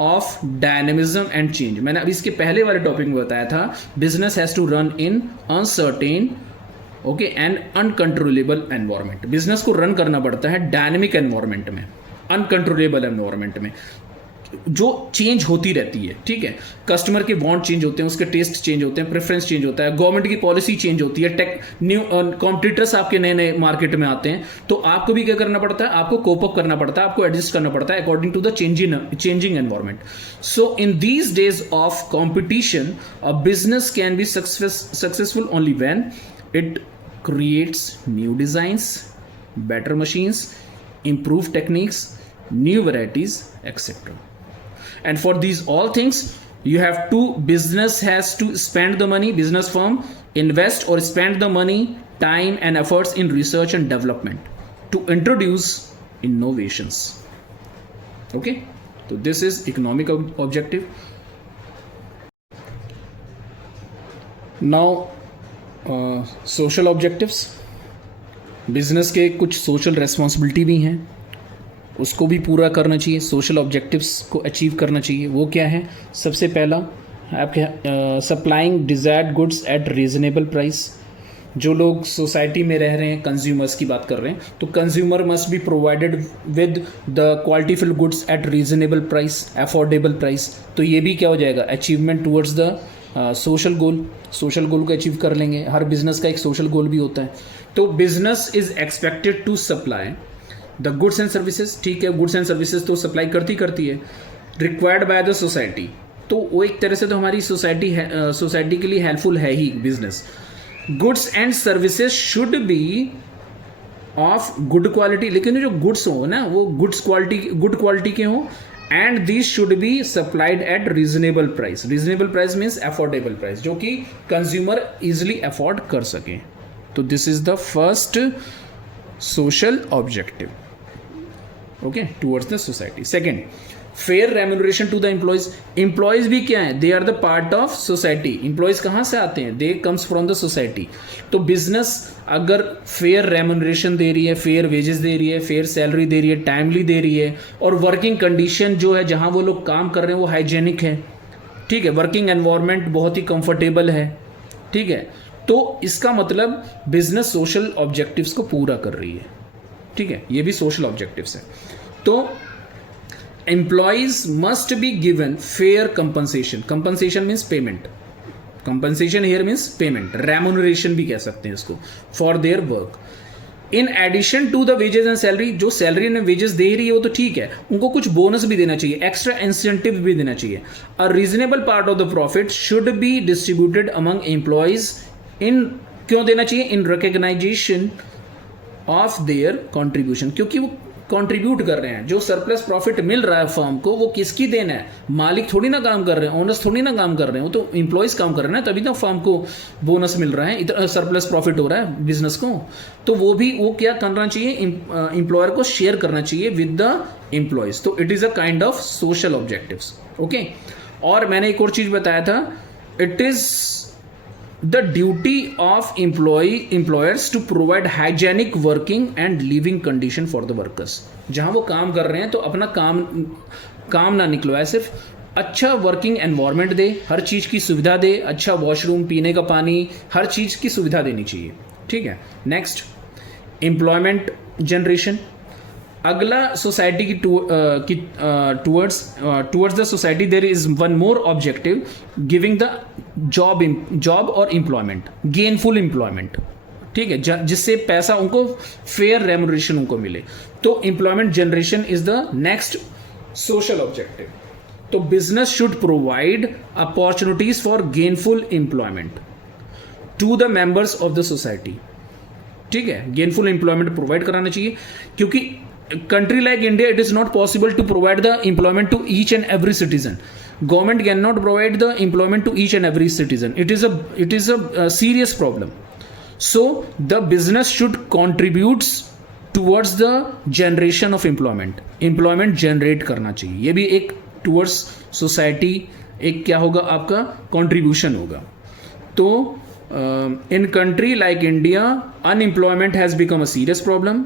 of dynamism and change. मैंने अभी इसके पहले वाले टॉपिक में बताया था, business has to run in uncertain, okay, and uncontrollable environment. Business को रन करना पड़ता है डायनेमिक एनवायरमेंट में, अनकंट्रोलेबल एनवायरमेंट में, जो चेंज होती रहती है, ठीक है। कस्टमर के वांट चेंज होते हैं, उसके टेस्ट चेंज होते हैं, प्रेफरेंस चेंज होता है, गवर्नमेंट की पॉलिसी चेंज होती है, न्यू कॉम्पिटिटर्स आपके नए नए मार्केट में आते हैं। तो आपको भी क्या करना पड़ता है, आपको कोप अप करना पड़ता है, आपको एडजस्ट करना पड़ता है according to the changing environment. So in these days of competition a business can be successful only when it creates new designs, better machines, improve techniques, new varieties, etc. And for these all things, business has to spend the money, business firm invest or spend the money, time and efforts in research and development to introduce innovations. Okay, so this is economic objective. Now social objectives. Business के कुछ social responsibility भी हैं, उसको भी पूरा करना चाहिए, social objectives को अचीव करना चाहिए। वो क्या है, सबसे पहला आपके supplying desired goods at reasonable price. जो लोग सोसाइटी में रह रहे हैं, कंज्यूमर्स की बात कर रहे हैं, तो consumer must be provided with the qualityful goods at reasonable price, affordable price. तो ये भी क्या हो जाएगा, achievement towards the social goal को अचीव कर लेंगे। हर बिजनेस का एक सोशल गोल भी होता है। तो business is expected to supply the goods and services, ठीक है, गुड्स एंड सर्विसेज तो सप्लाई करती है, रिक्वायर्ड बाय द सोसाइटी। तो वो एक तरह से तो हमारी सोसाइटी के लिए हेल्पफुल है ही business. Goods and services should be of good quality, लेकिन जो गुड्स हो ना वो गुड क्वालिटी के हो, and this should be supplied at reasonable price. Reasonable price means affordable price, जो कि कंज्यूमर इजिली अफोर्ड कर सके। तो this is the first social objective, okay, towards the society. Second, fair remuneration to the employees. Employees भी क्या है? They are the part of society. एम्प्लॉयज कहाँ से आते हैं? They comes from the society. तो बिजनेस अगर फेयर रेम्यूनरेशन दे रही है, फेयर वेजेस दे रही है, फेयर सैलरी दे रही है, टाइमली दे रही है, और वर्किंग कंडीशन जो है जहाँ वो लोग काम कर रहे हैं वो हाइजेनिक है, ठीक है, वर्किंग एनवायरनमेंट बहुत ही कंफर्टेबल है, ठीक है, तो इसका मतलब बिजनेस सोशल ऑब्जेक्टिव्स को पूरा कर रही है, ठीक है, ये भी सोशल ऑब्जेक्टिव्स है। तो employees must be given fair compensation means payment, compensation here means payment, remuneration भी कह सकते हैं इसको, for their work in addition to the wages and salary। जो सैलरी एंड वेजेस दे रही है वो तो ठीक है, उनको कुछ बोनस भी देना चाहिए, एक्स्ट्रा इंसेंटिव भी देना चाहिए। a reasonable part of the profit should be distributed among employees in, क्यों देना चाहिए? in recognition of their contribution, क्योंकि वो कंट्रीब्यूट कर रहे हैं। जो सरप्लस प्रॉफिट मिल रहा है फर्म को वो किसकी देन है? मालिक थोड़ी ना काम कर रहे हैं, ओनर्स थोड़ी ना काम कर रहे हैं, वो तो एम्प्लॉयज काम कर रहे हैं, तभी तो फर्म को बोनस मिल रहा है, इतना सरप्लस प्रॉफिट हो रहा है बिजनेस को। तो वो क्या करना चाहिए? एम्प्लॉयर को शेयर करना चाहिए विद द एम्प्लॉयज। तो it is a kind of social objectives, okay. और मैंने एक और चीज बताया था, it is the duty of employers to provide hygienic working and living condition for the workers। जहां वो काम कर रहे हैं तो अपना काम ना निकलवाए, सिर्फ अच्छा वर्किंग एनवायरनमेंट दे, हर चीज़ की सुविधा दे, अच्छा वॉशरूम, पीने का पानी, हर चीज़ की सुविधा देनी चाहिए, ठीक है। Next, employment generation. अगला सोसाइटी की towards the society there is one more objective, giving the job और एम्प्लॉयमेंट, गेनफुल एम्प्लॉयमेंट, ठीक है, जिससे पैसा उनको, फेयर रेम्यूनरेशन उनको मिले। तो employment generation is the next social objective. तो business should provide opportunities for gainful employment to the members of the society, ठीक है, गेनफुल एम्प्लॉयमेंट प्रोवाइड कराना चाहिए, क्योंकि country like India, it is not possible to provide the employment to each and every citizen. Government cannot provide the employment to each and every citizen. It is a serious problem. So the business should contribute towards the generation of employment. Employment generate करना चाहिए, ये भी एक towards society एक क्या होगा आपका contribution होगा। तो in country like India unemployment has become a serious problem,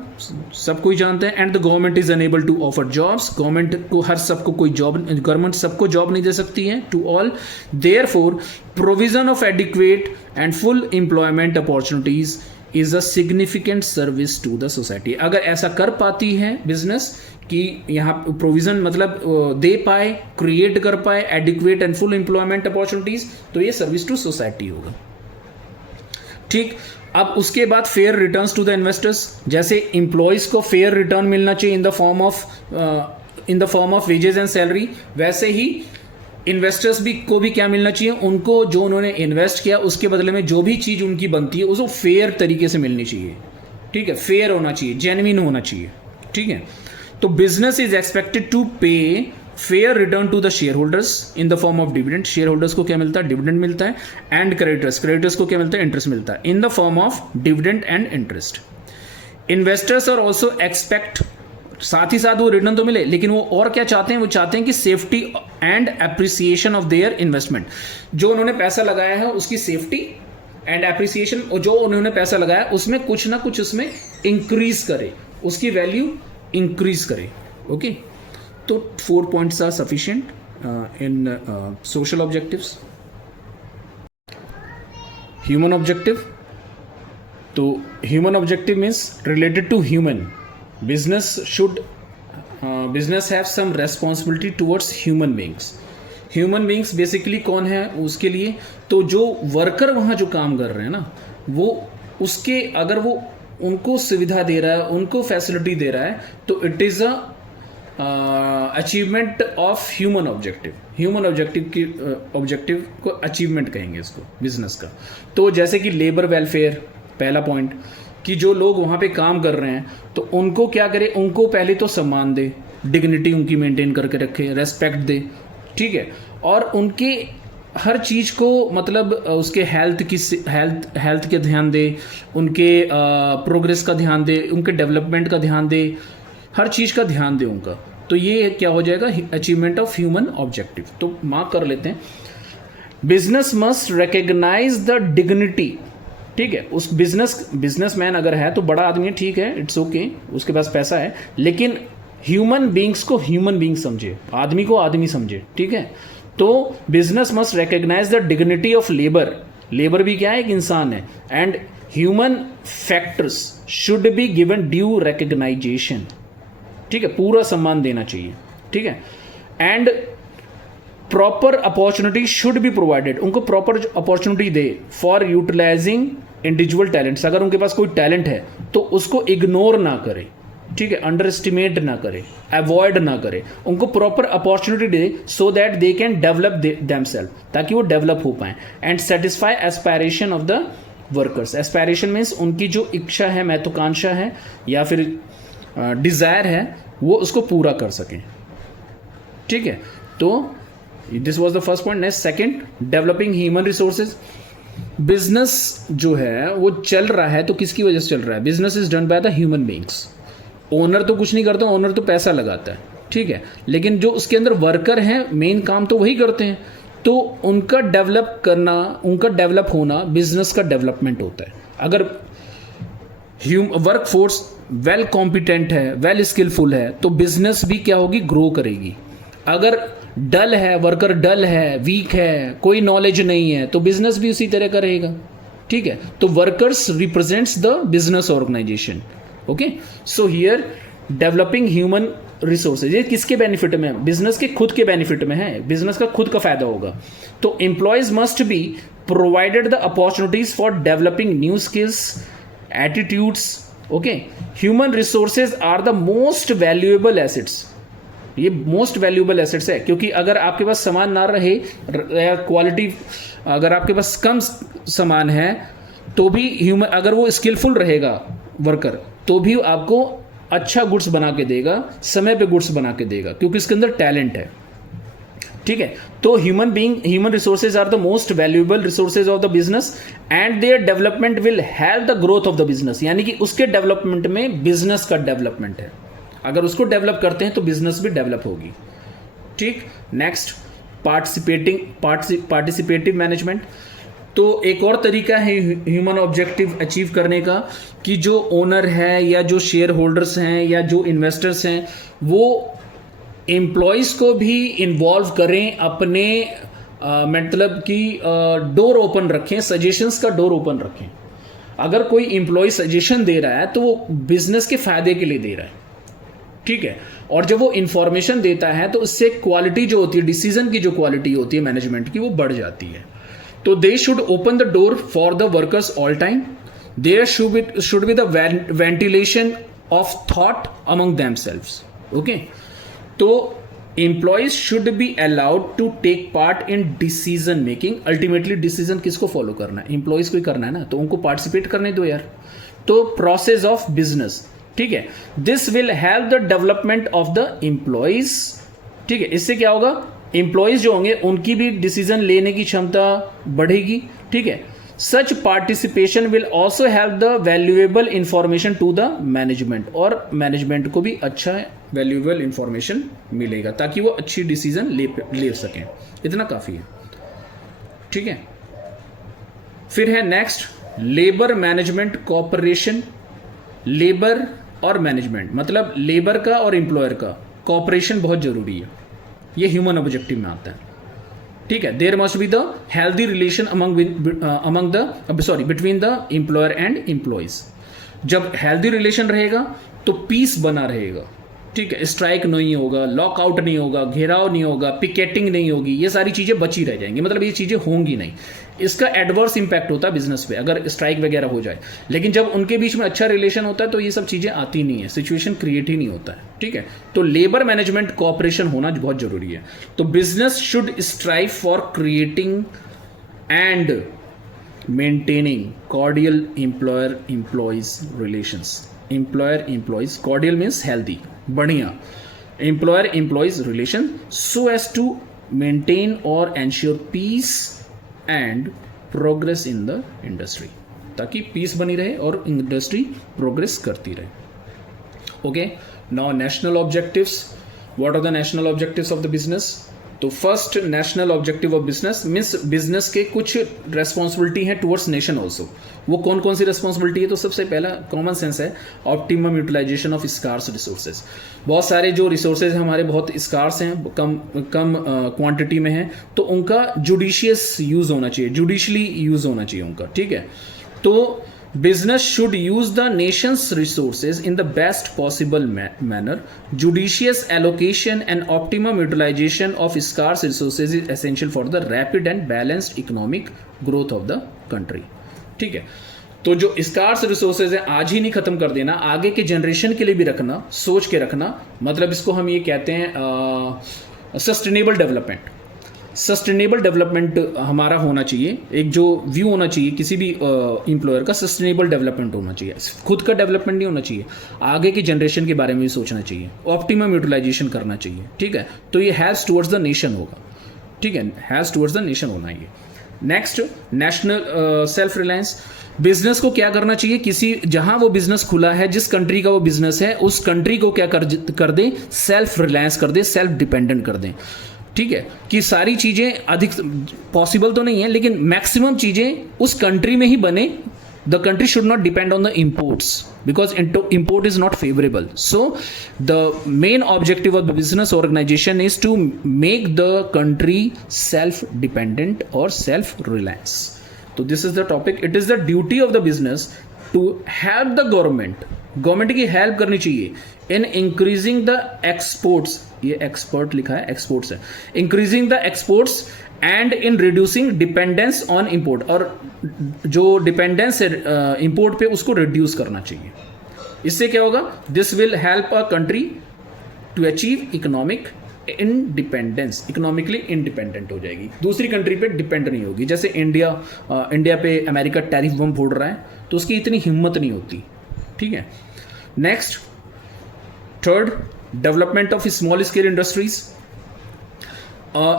सब कोई जानते हैं, and the government is unable to offer jobs. Government को गवर्नमेंट सबको जॉब नहीं दे सकती है, to all. Therefore provision of adequate and full employment opportunities is a significant service to the society. अगर ऐसा कर पाती है बिजनेस कि यहाँ प्रोविजन मतलब दे पाए, क्रिएट कर पाए adequate and full employment opportunities, तो ये सर्विस टू सोसाइटी होगा, ठीक। अब उसके बाद fair returns to the investors, जैसे इंप्लॉयज को फेयर रिटर्न मिलना चाहिए in the form of wages and salary, वैसे ही इन्वेस्टर्स को भी क्या मिलना चाहिए? उनको जो उन्होंने इन्वेस्ट किया उसके बदले में जो भी चीज़ उनकी बनती है उसको फेयर तरीके से मिलनी चाहिए, ठीक है, फेयर होना चाहिए, जेन्युइन होना चाहिए, ठीक है। तो business is expected to pay fair return to the shareholders in the form of dividend. Shareholders को क्या मिलता है? डिविडेंड मिलता है। एंड क्रेडिटर्स को क्या मिलता है? इंटरेस्ट मिलता है, in the form of dividend and interest. Investors are also expect, साथ ही साथ वो रिटर्न तो मिले, लेकिन वो और क्या चाहते हैं? वो चाहते हैं कि safety and appreciation of their investment. जो उन्होंने पैसा लगाया है उसकी सेफ्टी एंड एप्रिसिएशन, जो उन्होंने पैसा लगाया उसमें कुछ ना कुछ उसमें इंक्रीज करे, उसकी वैल्यू इंक्रीज करे, ओके। तो 4 points are sufficient in social objectives. Human objective. तो human objective means related to human. Business have some responsibility towards human beings. Human beings basically कौन है उसके लिए, तो जो वर्कर वहाँ जो काम कर रहे हैं ना, वो उसके अगर वो उनको सुविधा दे रहा है, उनको फैसिलिटी दे रहा है, तो it is a achievement of human objective. Human objective को अचीवमेंट कहेंगे इसको बिजनेस का। तो जैसे कि लेबर वेलफेयर, पहला पॉइंट कि जो लोग वहाँ पे काम कर रहे हैं तो उनको क्या करे, उनको पहले तो सम्मान दे, डिग्निटी उनकी मेंटेन करके रखे, रेस्पेक्ट दे, ठीक है, और उनके हर चीज़ को मतलब उसके हेल्थ के ध्यान दे, उनके प्रोग्रेस का ध्यान दे, उनके डेवलपमेंट का ध्यान दे, हर चीज़ का ध्यान दे उनका। तो ये क्या हो जाएगा, अचीवमेंट ऑफ ह्यूमन ऑब्जेक्टिव। तो मार्क कर लेते हैं, business must recognise the dignity, ठीक है, उस बिजनेसमैन अगर है तो बड़ा आदमी है, ठीक है, इट्स ओके, उसके पास पैसा है, लेकिन ह्यूमन बींग्स को ह्यूमन बींग समझे, आदमी को आदमी समझे, ठीक है। तो business must recognise the dignity of labour, labour भी क्या है, एक इंसान है, and human factors should be given due recognition, ठीक है, पूरा सम्मान देना चाहिए, ठीक है, and proper opportunity should be provided, उनको प्रॉपर अपॉर्चुनिटी दे फॉर यूटिलाइजिंग इंडिविजुअल टैलेंट्स, अगर उनके पास कोई टैलेंट है तो उसको इग्नोर ना करे, ठीक है, अंडर एस्टिमेट ना करे, अवॉइड ना करे, उनको प्रॉपर अपॉर्चुनिटी दे so that they can develop themselves, ताकि वो डेवलप हो पाए, and satisfy aspiration of the workers. Aspiration means उनकी जो इच्छा है, महत्वाकांक्षा है या फिर डिज़ायर है, वो उसको पूरा कर सकें, ठीक है। तो this was the first point. Next second, developing human resources. Business जो है वो चल रहा है तो किसकी वजह से चल रहा है, business is done by the human beings. Owner तो कुछ नहीं करता, ओनर तो पैसा लगाता है, ठीक है, लेकिन जो उसके अंदर वर्कर हैं मेन काम तो वही करते हैं, तो उनका डेवलप करना, उनका डेवलप होना बिजनेस का डेवलपमेंट होता है। अगर वर्क फोर्स वेल कॉम्पिटेंट है, वेल स्किलफुल है, तो बिजनेस भी क्या होगी, ग्रो करेगी। अगर डल है, वर्कर डल है, वीक है, कोई नॉलेज नहीं है, तो बिजनेस भी उसी तरह का रहेगा, ठीक है। तो workers represents the business organisation, okay. So here developing human resources, ये किसके बेनिफिट में है, बिजनेस के खुद के बेनिफिट में है, बिजनेस का खुद का फायदा होगा। तो employees must be provided the opportunities for developing new skills, attitudes, okay. Human resources are the most valuable assets, ये मोस्ट वैल्यूएबल एसेट्स है, क्योंकि अगर आपके पास सामान ना रहे या क्वालिटी, अगर आपके पास कम सामान है तो भी ह्यूमन, अगर वो स्किलफुल रहेगा वर्कर, तो भी आपको अच्छा गुड्स बना के देगा, समय पे गुड्स बना के देगा, क्योंकि इसके अंदर टैलेंट है, ठीक है। तो human resources are the most valuable resources of the business and their development will help the growth of the business, यानी कि उसके डेवलपमेंट में बिजनेस का डेवलपमेंट है, अगर उसको डेवलप करते हैं तो बिजनेस भी डेवलप होगी, ठीक। Next, participative management. तो एक और तरीका है ह्यूमन ऑब्जेक्टिव अचीव करने का कि जो ओनर है या जो शेयर होल्डर्स हैं या जो इन्वेस्टर्स हैं वो एम्प्लॉयज़ को भी इन्वॉल्व करें, अपने मतलब कि डोर ओपन रखें, सजेशंस का डोर ओपन रखें। अगर कोई एम्प्लॉय सजेशन दे रहा है तो वो बिजनेस के फायदे के लिए दे रहा है, ठीक है, और जब वो इंफॉर्मेशन देता है तो उससे क्वालिटी जो होती है, डिसीजन की जो क्वालिटी होती है मैनेजमेंट की, वो बढ़ जाती है। तो they should open the door for the workers all time, there should be the ventilation of thought among themselves, okay. तो employees should be allowed to take part in decision making. Ultimately decision किसको follow करना है, employees को ही करना है ना, तो उनको पार्टिसिपेट करने दो यार। तो प्रोसेस ऑफ बिजनेस, ठीक है, this will help the development of the employees, ठीक है। इससे क्या होगा, एम्प्लॉयज जो होंगे उनकी भी डिसीजन लेने की क्षमता बढ़ेगी, ठीक है। Such participation will also help the valuable information to the management, और मैनेजमेंट को भी अच्छा वैल्यूएबल इंफॉर्मेशन मिलेगा ताकि वो अच्छी डिसीजन ले सकें। इतना काफ़ी है, ठीक है। फिर है next, labour management cooperation. Labour और मैनेजमेंट मतलब लेबर का और एम्प्लॉयर का कॉपरेशन बहुत जरूरी है, ये ह्यूमन ऑब्जेक्टिव में आता है, ठीक है। There must be the healthy relation between the employer and employees. जब हेल्दी रिलेशन रहेगा तो पीस बना रहेगा, ठीक है, स्ट्राइक नहीं होगा, लॉकआउट नहीं होगा, घेराव नहीं होगा, पिकेटिंग नहीं होगी, ये सारी चीज़ें बची रह जाएंगी, मतलब ये चीज़ें होंगी नहीं। इसका एडवर्स इंपैक्ट होता है बिजनेस पे अगर स्ट्राइक वगैरह हो जाए, लेकिन जब उनके बीच में अच्छा रिलेशन होता है तो ये सब चीज़ें आती नहीं है, सिचुएशन क्रिएट ही नहीं होता है। ठीक है, तो लेबर मैनेजमेंट कोऑपरेशन होना बहुत जरूरी है। तो business should strive for creating and maintaining cordial employer employees relations. Employer employees, cordial means healthy, बढ़िया, employer employees relation, so as to maintain और ensure peace and progress in the industry, ताकि peace बनी रहे और industry progress करती रहे। Okay, now national objectives. What are the national objectives of the business? तो first national objective of business means business के कुछ रेस्पॉन्सिबिलिटी है टुवर्ड्स नेशन ऑल्सो। वो कौन कौन सी रेस्पॉन्सिबिलिटी है? तो सबसे पहला कॉमन सेंस है, optimum utilisation of scarce resources. बहुत सारे जो रिसोर्सेज हमारे बहुत स्कार्स हैं, कम क्वांटिटी में हैं, तो उनका जुडिशियस यूज होना चाहिए, जुडिशली यूज होना चाहिए उनका। ठीक है, तो business should use the nation's resources in the best possible manner. Judicious allocation and optimum utilization of scarce resources is essential for the rapid and balanced economic growth of the country. ठीक है, तो जो scars resources है आज ही नहीं खत्म कर देना, आगे के जनरेशन के लिए भी रखना, सोच के रखना। मतलब इसको हम ये कहते हैं सस्टेनेबल डेवलपमेंट। सस्टेनेबल डेवलपमेंट हमारा होना चाहिए, एक जो व्यू होना चाहिए किसी भी एम्प्लॉयर का, सस्टेनेबल डेवलपमेंट होना चाहिए। खुद का डेवलपमेंट नहीं होना चाहिए, आगे की जनरेशन के बारे में भी सोचना चाहिए, ऑप्टिमम यूटिलाइजेशन करना चाहिए। ठीक है, तो ये हैज़ टुवर्ड्स द नेशन होगा। ठीक है, हैज़ टुवर्ड्स द नेशन होना ये। Next, national self reliance. Business को क्या करना चाहिए, किसी जहां वो बिजनेस खुला है, जिस कंट्री का वो बिजनेस है, उस कंट्री को क्या कर दें, सेल्फ रिलायंस कर दें, सेल्फ डिपेंडेंट कर दें। ठीक है, कि सारी चीज़ें अधिक पॉसिबल तो नहीं है, लेकिन मैक्सिमम चीज़ें उस कंट्री में ही बने। The country should not depend on the imports because import is not favourable. So the main objective of the business organisation is to make the country self dependent और सेल्फ रिलायंस। तो this is the topic. It is the duty of the business to help the government की हेल्प करनी चाहिए in increasing the exports. ये expert लिखा है, exports है। Increasing the exports and in reducing dependence on import, और जो डिपेंडेंस है इंपोर्ट पे उसको रिड्यूस करना चाहिए। इससे क्या होगा, this will help a country to achieve economic independence, economically independent हो जाएगी, दूसरी कंट्री पे डिपेंड नहीं होगी। जैसे इंडिया पे अमेरिका टैरिफ बम फोड़ रहा है तो उसकी इतनी हिम्मत नहीं होती। ठीक है, next, third, development of small scale industries.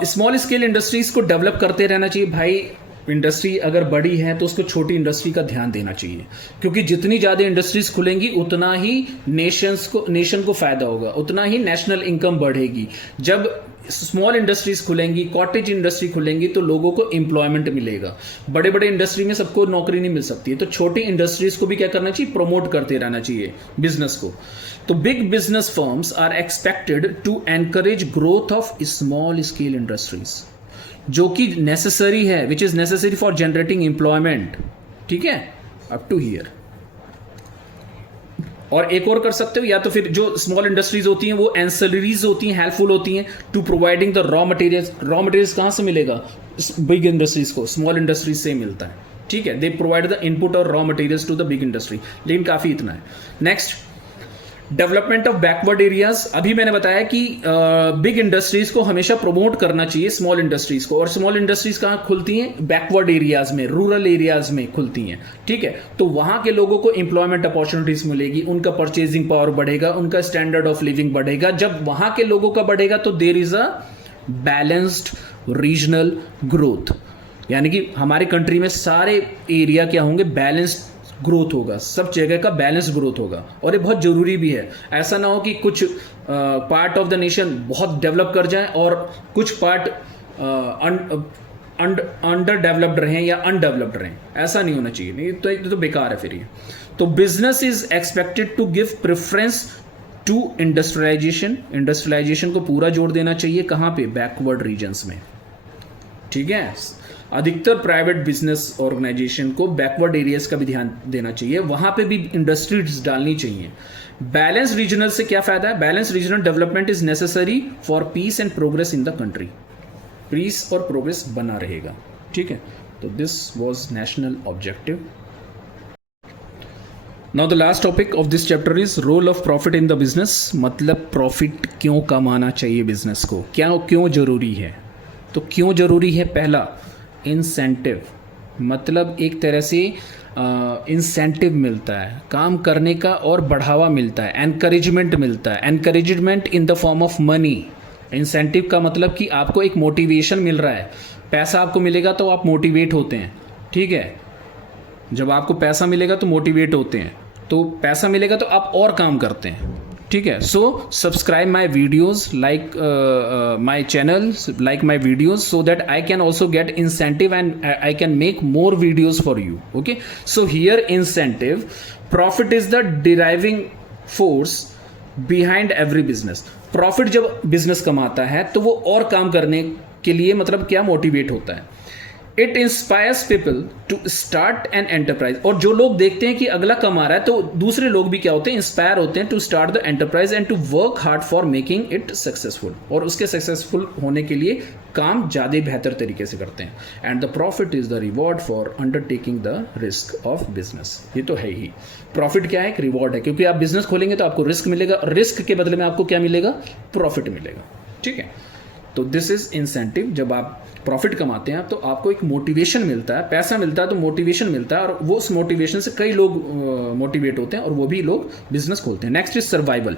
Small scale industries को डेवलप करते रहना चाहिए भाई। इंडस्ट्री अगर बड़ी है तो उसको छोटी इंडस्ट्री का ध्यान देना चाहिए, क्योंकि जितनी ज़्यादा इंडस्ट्रीज खुलेंगी उतना ही नेशन को फायदा होगा, उतना ही नेशनल इनकम बढ़ेगी। जब स्मॉल इंडस्ट्रीज खुलेंगी, कॉटेज इंडस्ट्री खुलेंगी, तो लोगों को एम्प्लॉयमेंट मिलेगा। बड़े बड़े इंडस्ट्री में सबको नौकरी नहीं मिल सकती है, तो छोटी इंडस्ट्रीज को भी क्या करना चाहिए, प्रमोट करते रहना चाहिए बिजनेस को। तो big business firms are expected to encourage growth of small scale industries, जो कि नेसेसरी है, which is necessary for generating employment. ठीक है, अप टू हियर। और एक और कर सकते हो, या तो फिर जो स्मॉल इंडस्ट्रीज होती हैं वो एंसेलरीज होती हैं, हेल्पफुल होती हैं to providing the raw materials. Raw materials कहाँ से मिलेगा, बिग इंडस्ट्रीज को स्मॉल इंडस्ट्रीज से मिलता है। ठीक है, दे प्रोवाइड द इनपुट और raw materials to the big industry, लेकिन काफ़ी इतना है। Next, development of backward areas. अभी मैंने बताया कि बिग इंडस्ट्रीज को हमेशा प्रमोट करना चाहिए स्मॉल इंडस्ट्रीज को, और स्मॉल इंडस्ट्रीज कहाँ खुलती हैं, बैकवर्ड एरियाज में, रूरल एरियाज में खुलती हैं। ठीक है, तो वहां के लोगों को एम्प्लॉयमेंट अपॉर्चुनिटीज मिलेगी, उनका परचेजिंग पावर बढ़ेगा, उनका स्टैंडर्ड ऑफ लिविंग बढ़ेगा। जब वहां के लोगों का बढ़ेगा तो there is a balanced regional growth, यानी कि हमारे कंट्री में सारे एरिया क्या होंगे, बैलेंस्ड ग्रोथ होगा, सब जगह का बैलेंस ग्रोथ होगा। और ये बहुत ज़रूरी भी है। ऐसा ना हो कि कुछ पार्ट ऑफ द नेशन बहुत डेवलप कर जाए और कुछ पार्ट अंडर डेवलप्ड रहें या अनडेवलप्ड रहें, ऐसा नहीं होना चाहिए। नहीं तो बेकार है फिर ये। तो business is expected to give preference to industrialisation को पूरा जोर देना चाहिए। कहाँ पे, बैकवर्ड रीजन्स में। ठीक है, अधिकतर प्राइवेट बिजनेस ऑर्गेनाइजेशन को बैकवर्ड एरियाज का भी ध्यान देना चाहिए, वहाँ पे भी इंडस्ट्रीज डालनी चाहिए। बैलेंस रीजनल से क्या फायदा है? Balance regional development is necessary for peace and progress in the country. Peace और प्रोग्रेस बना रहेगा, ठीक है। तो this was national objective. Now the last topic of this chapter is role of profit in the business. मतलब profit क्यों कमाना चाहिए बिजनेस को, क्या क्यों जरूरी है? तो क्यों जरूरी है? पहला, इंसेंटिव, मतलब एक तरह से इंसेंटिव मिलता है काम करने का और बढ़ावा मिलता है, एनकरेजमेंट मिलता है। Encouragement in the form of money. Incentive का मतलब कि आपको एक मोटिवेशन मिल रहा है। पैसा आपको मिलेगा तो आप मोटिवेट होते हैं, ठीक है। जब आपको पैसा मिलेगा तो मोटिवेट होते हैं, तो पैसा मिलेगा तो आप और काम करते हैं, ठीक है। So subscribe my videos, like my channel, like my videos, so that I can also get incentive and I can make more videos for you. Okay, so here incentive, profit is the deriving force behind every business. Profit जब business कमाता है तो वो और काम करने के लिए मतलब क्या मोटिवेट होता है। It inspires people to start an enterprise. और जो लोग देखते हैं कि अगला कमा रहा है तो दूसरे लोग भी क्या होते हैं, इंस्पायर होते हैं to start the enterprise and to work hard for making it successful. और उसके सक्सेसफुल होने के लिए काम ज़्यादा बेहतर तरीके से करते हैं। And the profit is the reward for undertaking the risk of business. ये तो है ही, प्रॉफिट क्या है? एक रिवॉर्ड है, क्योंकि आप बिजनेस खोलेंगे तो आपको रिस्क मिलेगा, रिस्क के बदले में आपको क्या मिलेगा? प्रॉफिट मिलेगा, ठीक है। तो दिस इज इंसेंटिव। जब आप प्रॉफिट कमाते हैं तो आपको एक मोटिवेशन मिलता है, पैसा मिलता है तो मोटिवेशन मिलता है, और वो उस मोटिवेशन से कई लोग मोटिवेट होते हैं और वो भी लोग बिजनेस खोलते हैं। Next is survival.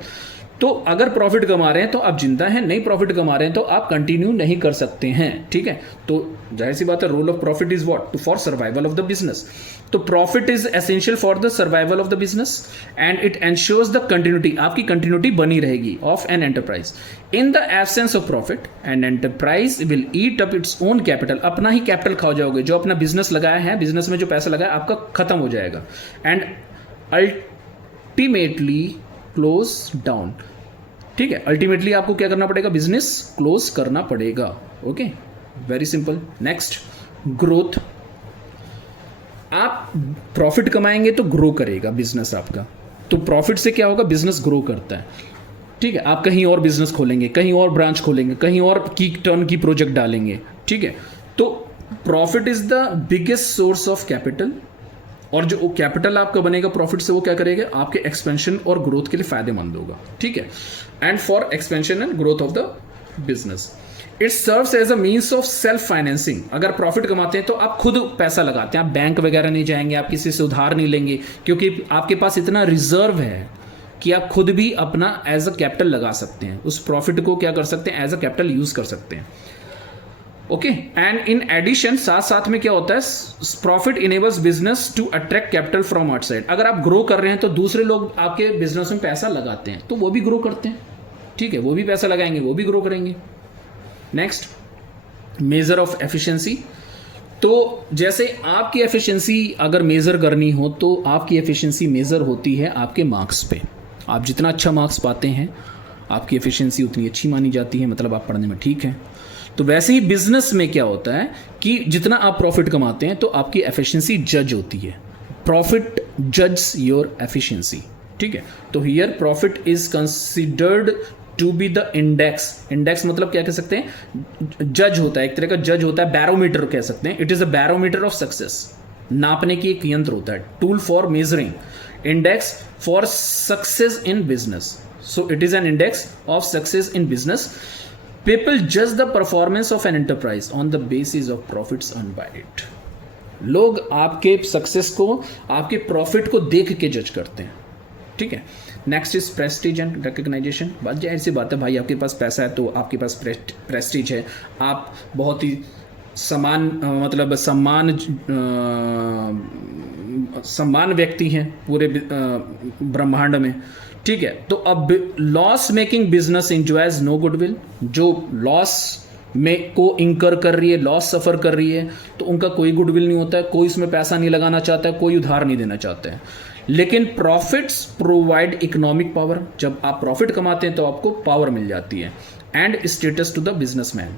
तो अगर प्रॉफिट कमा रहे हैं तो आप जिंदा हैं, नहीं प्रॉफिट कमा रहे हैं तो आप कंटिन्यू नहीं कर सकते हैं, ठीक है। तो जाहिर सी बात है, role of profit is what? For survival of the business. तो profit is essential for the survival of the business and it ensures the continuity. आपकी कंटिन्यूटी बनी रहेगी of an enterprise. In the absence of profit an enterprise will eat up its own capital. अपना ही capital खा जाओगे। जो अपना business लगाया है, बिजनेस में जो पैसा लगाया आपका खत्म हो जाएगा। एंड अल्टीमेटली क्लोज डाउन, ठीक है। अल्टीमेटली आपको क्या करना पड़ेगा? बिजनेस क्लोज करना पड़ेगा। Okay, very simple. Next, growth. आप प्रॉफिट कमाएंगे तो ग्रो करेगा बिजनेस आपका। तो प्रॉफिट से क्या होगा? बिजनेस ग्रो करता है, ठीक है। आप कहीं और बिजनेस खोलेंगे, कहीं और ब्रांच खोलेंगे, कहीं और की टर्न की प्रोजेक्ट डालेंगे, ठीक है। तो profit is the biggest source of capital, और जो कैपिटल आपका बनेगा प्रॉफिट से वो क्या करेगा? आपके एक्सपेंशन और ग्रोथ के लिए फायदेमंद होगा, ठीक है। And for expansion and growth of the business it serves as a means of self financing. अगर प्रॉफिट कमाते हैं तो आप खुद पैसा लगाते हैं, आप बैंक वगैरह नहीं जाएंगे, आप किसी से उधार नहीं लेंगे, क्योंकि आपके पास इतना रिजर्व है कि आप खुद भी अपना एज अ कैपिटल लगा सकते हैं। उस प्रॉफिट को क्या कर सकते हैं? एज अ कैपिटल यूज कर सकते हैं। ओके, एंड इन एडिशन साथ साथ में क्या होता है? Profit enables business to attract capital from outside. अगर आप ग्रो कर रहे हैं तो दूसरे लोग आपके बिजनेस में पैसा लगाते हैं, तो वो भी ग्रो करते हैं, ठीक है। वो भी पैसा लगाएंगे, वो भी ग्रो करेंगे। Next, measure of efficiency. तो जैसे आपकी एफिशिएंसी अगर मेजर करनी हो तो आपकी एफिशिएंसी मेजर होती है आपके मार्क्स पे। आप जितना अच्छा मार्क्स पाते हैं आपकी एफिशिएंसी उतनी अच्छी मानी जाती है, मतलब आप पढ़ने में ठीक हैं। तो वैसे ही बिजनेस में क्या होता है कि जितना आप प्रॉफिट कमाते हैं तो आपकी एफिशिएंसी जज होती है। प्रॉफिट जज योर एफिशिएंसी, ठीक है। तो here profit is considered to be the index. Index मतलब क्या कह सकते हैं? जज होता है, एक तरह का जज होता है, बैरोमीटर कह सकते हैं। It is a barometer of success. नापने की एक यंत्र होता है, tool for measuring, index for success in business. So it is an index of success in business. People judge the performance of an enterprise on the basis of profits earned by it. लोग आपके success को, आपके profit को देख के जज करते हैं, ठीक है। Next is Prestige and recognisation. बात जाहिर सी बात है भाई, आपके पास पैसा है तो आपके पास प्रेस्टीज है, आप बहुत ही मतलब सम्मान व्यक्ति हैं पूरे ब्रह्मांड में, ठीक है। तो अब loss making business enjoys no goodwill. जो लॉस में को इंकर कर रही है, लॉस सफर कर रही है, तो उनका कोई गुडविल नहीं होता है, कोई इसमें पैसा नहीं लगाना चाहता है, कोई उधार नहीं देना चाहता है। लेकिन प्रॉफिट्स प्रोवाइड इकोनॉमिक पावर। जब आप प्रॉफिट कमाते हैं तो आपको पावर मिल जाती है, and status to the businessman.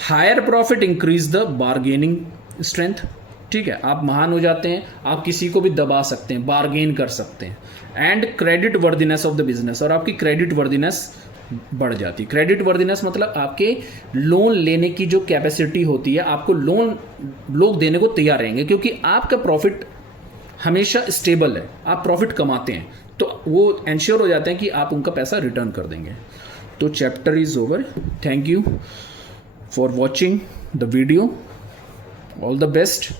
Higher profit increase the bargaining strength, ठीक है, आप महान हो जाते हैं, आप किसी को भी दबा सकते हैं, बार्गेन कर सकते हैं। And credit worthiness of the business, और आपकी क्रेडिट वर्दीनेस बढ़ जाती है। क्रेडिट वर्दीनेस मतलब आपके लोन लेने की जो कैपेसिटी होती है, आपको लोन लोग देने को तैयार रहेंगे, क्योंकि आपका प्रॉफिट हमेशा स्टेबल है, आप प्रॉफिट कमाते हैं, तो वो एंश्योर हो जाते हैं कि आप उनका पैसा रिटर्न कर देंगे। तो chapter is over. Thank you for watching the video. All the best.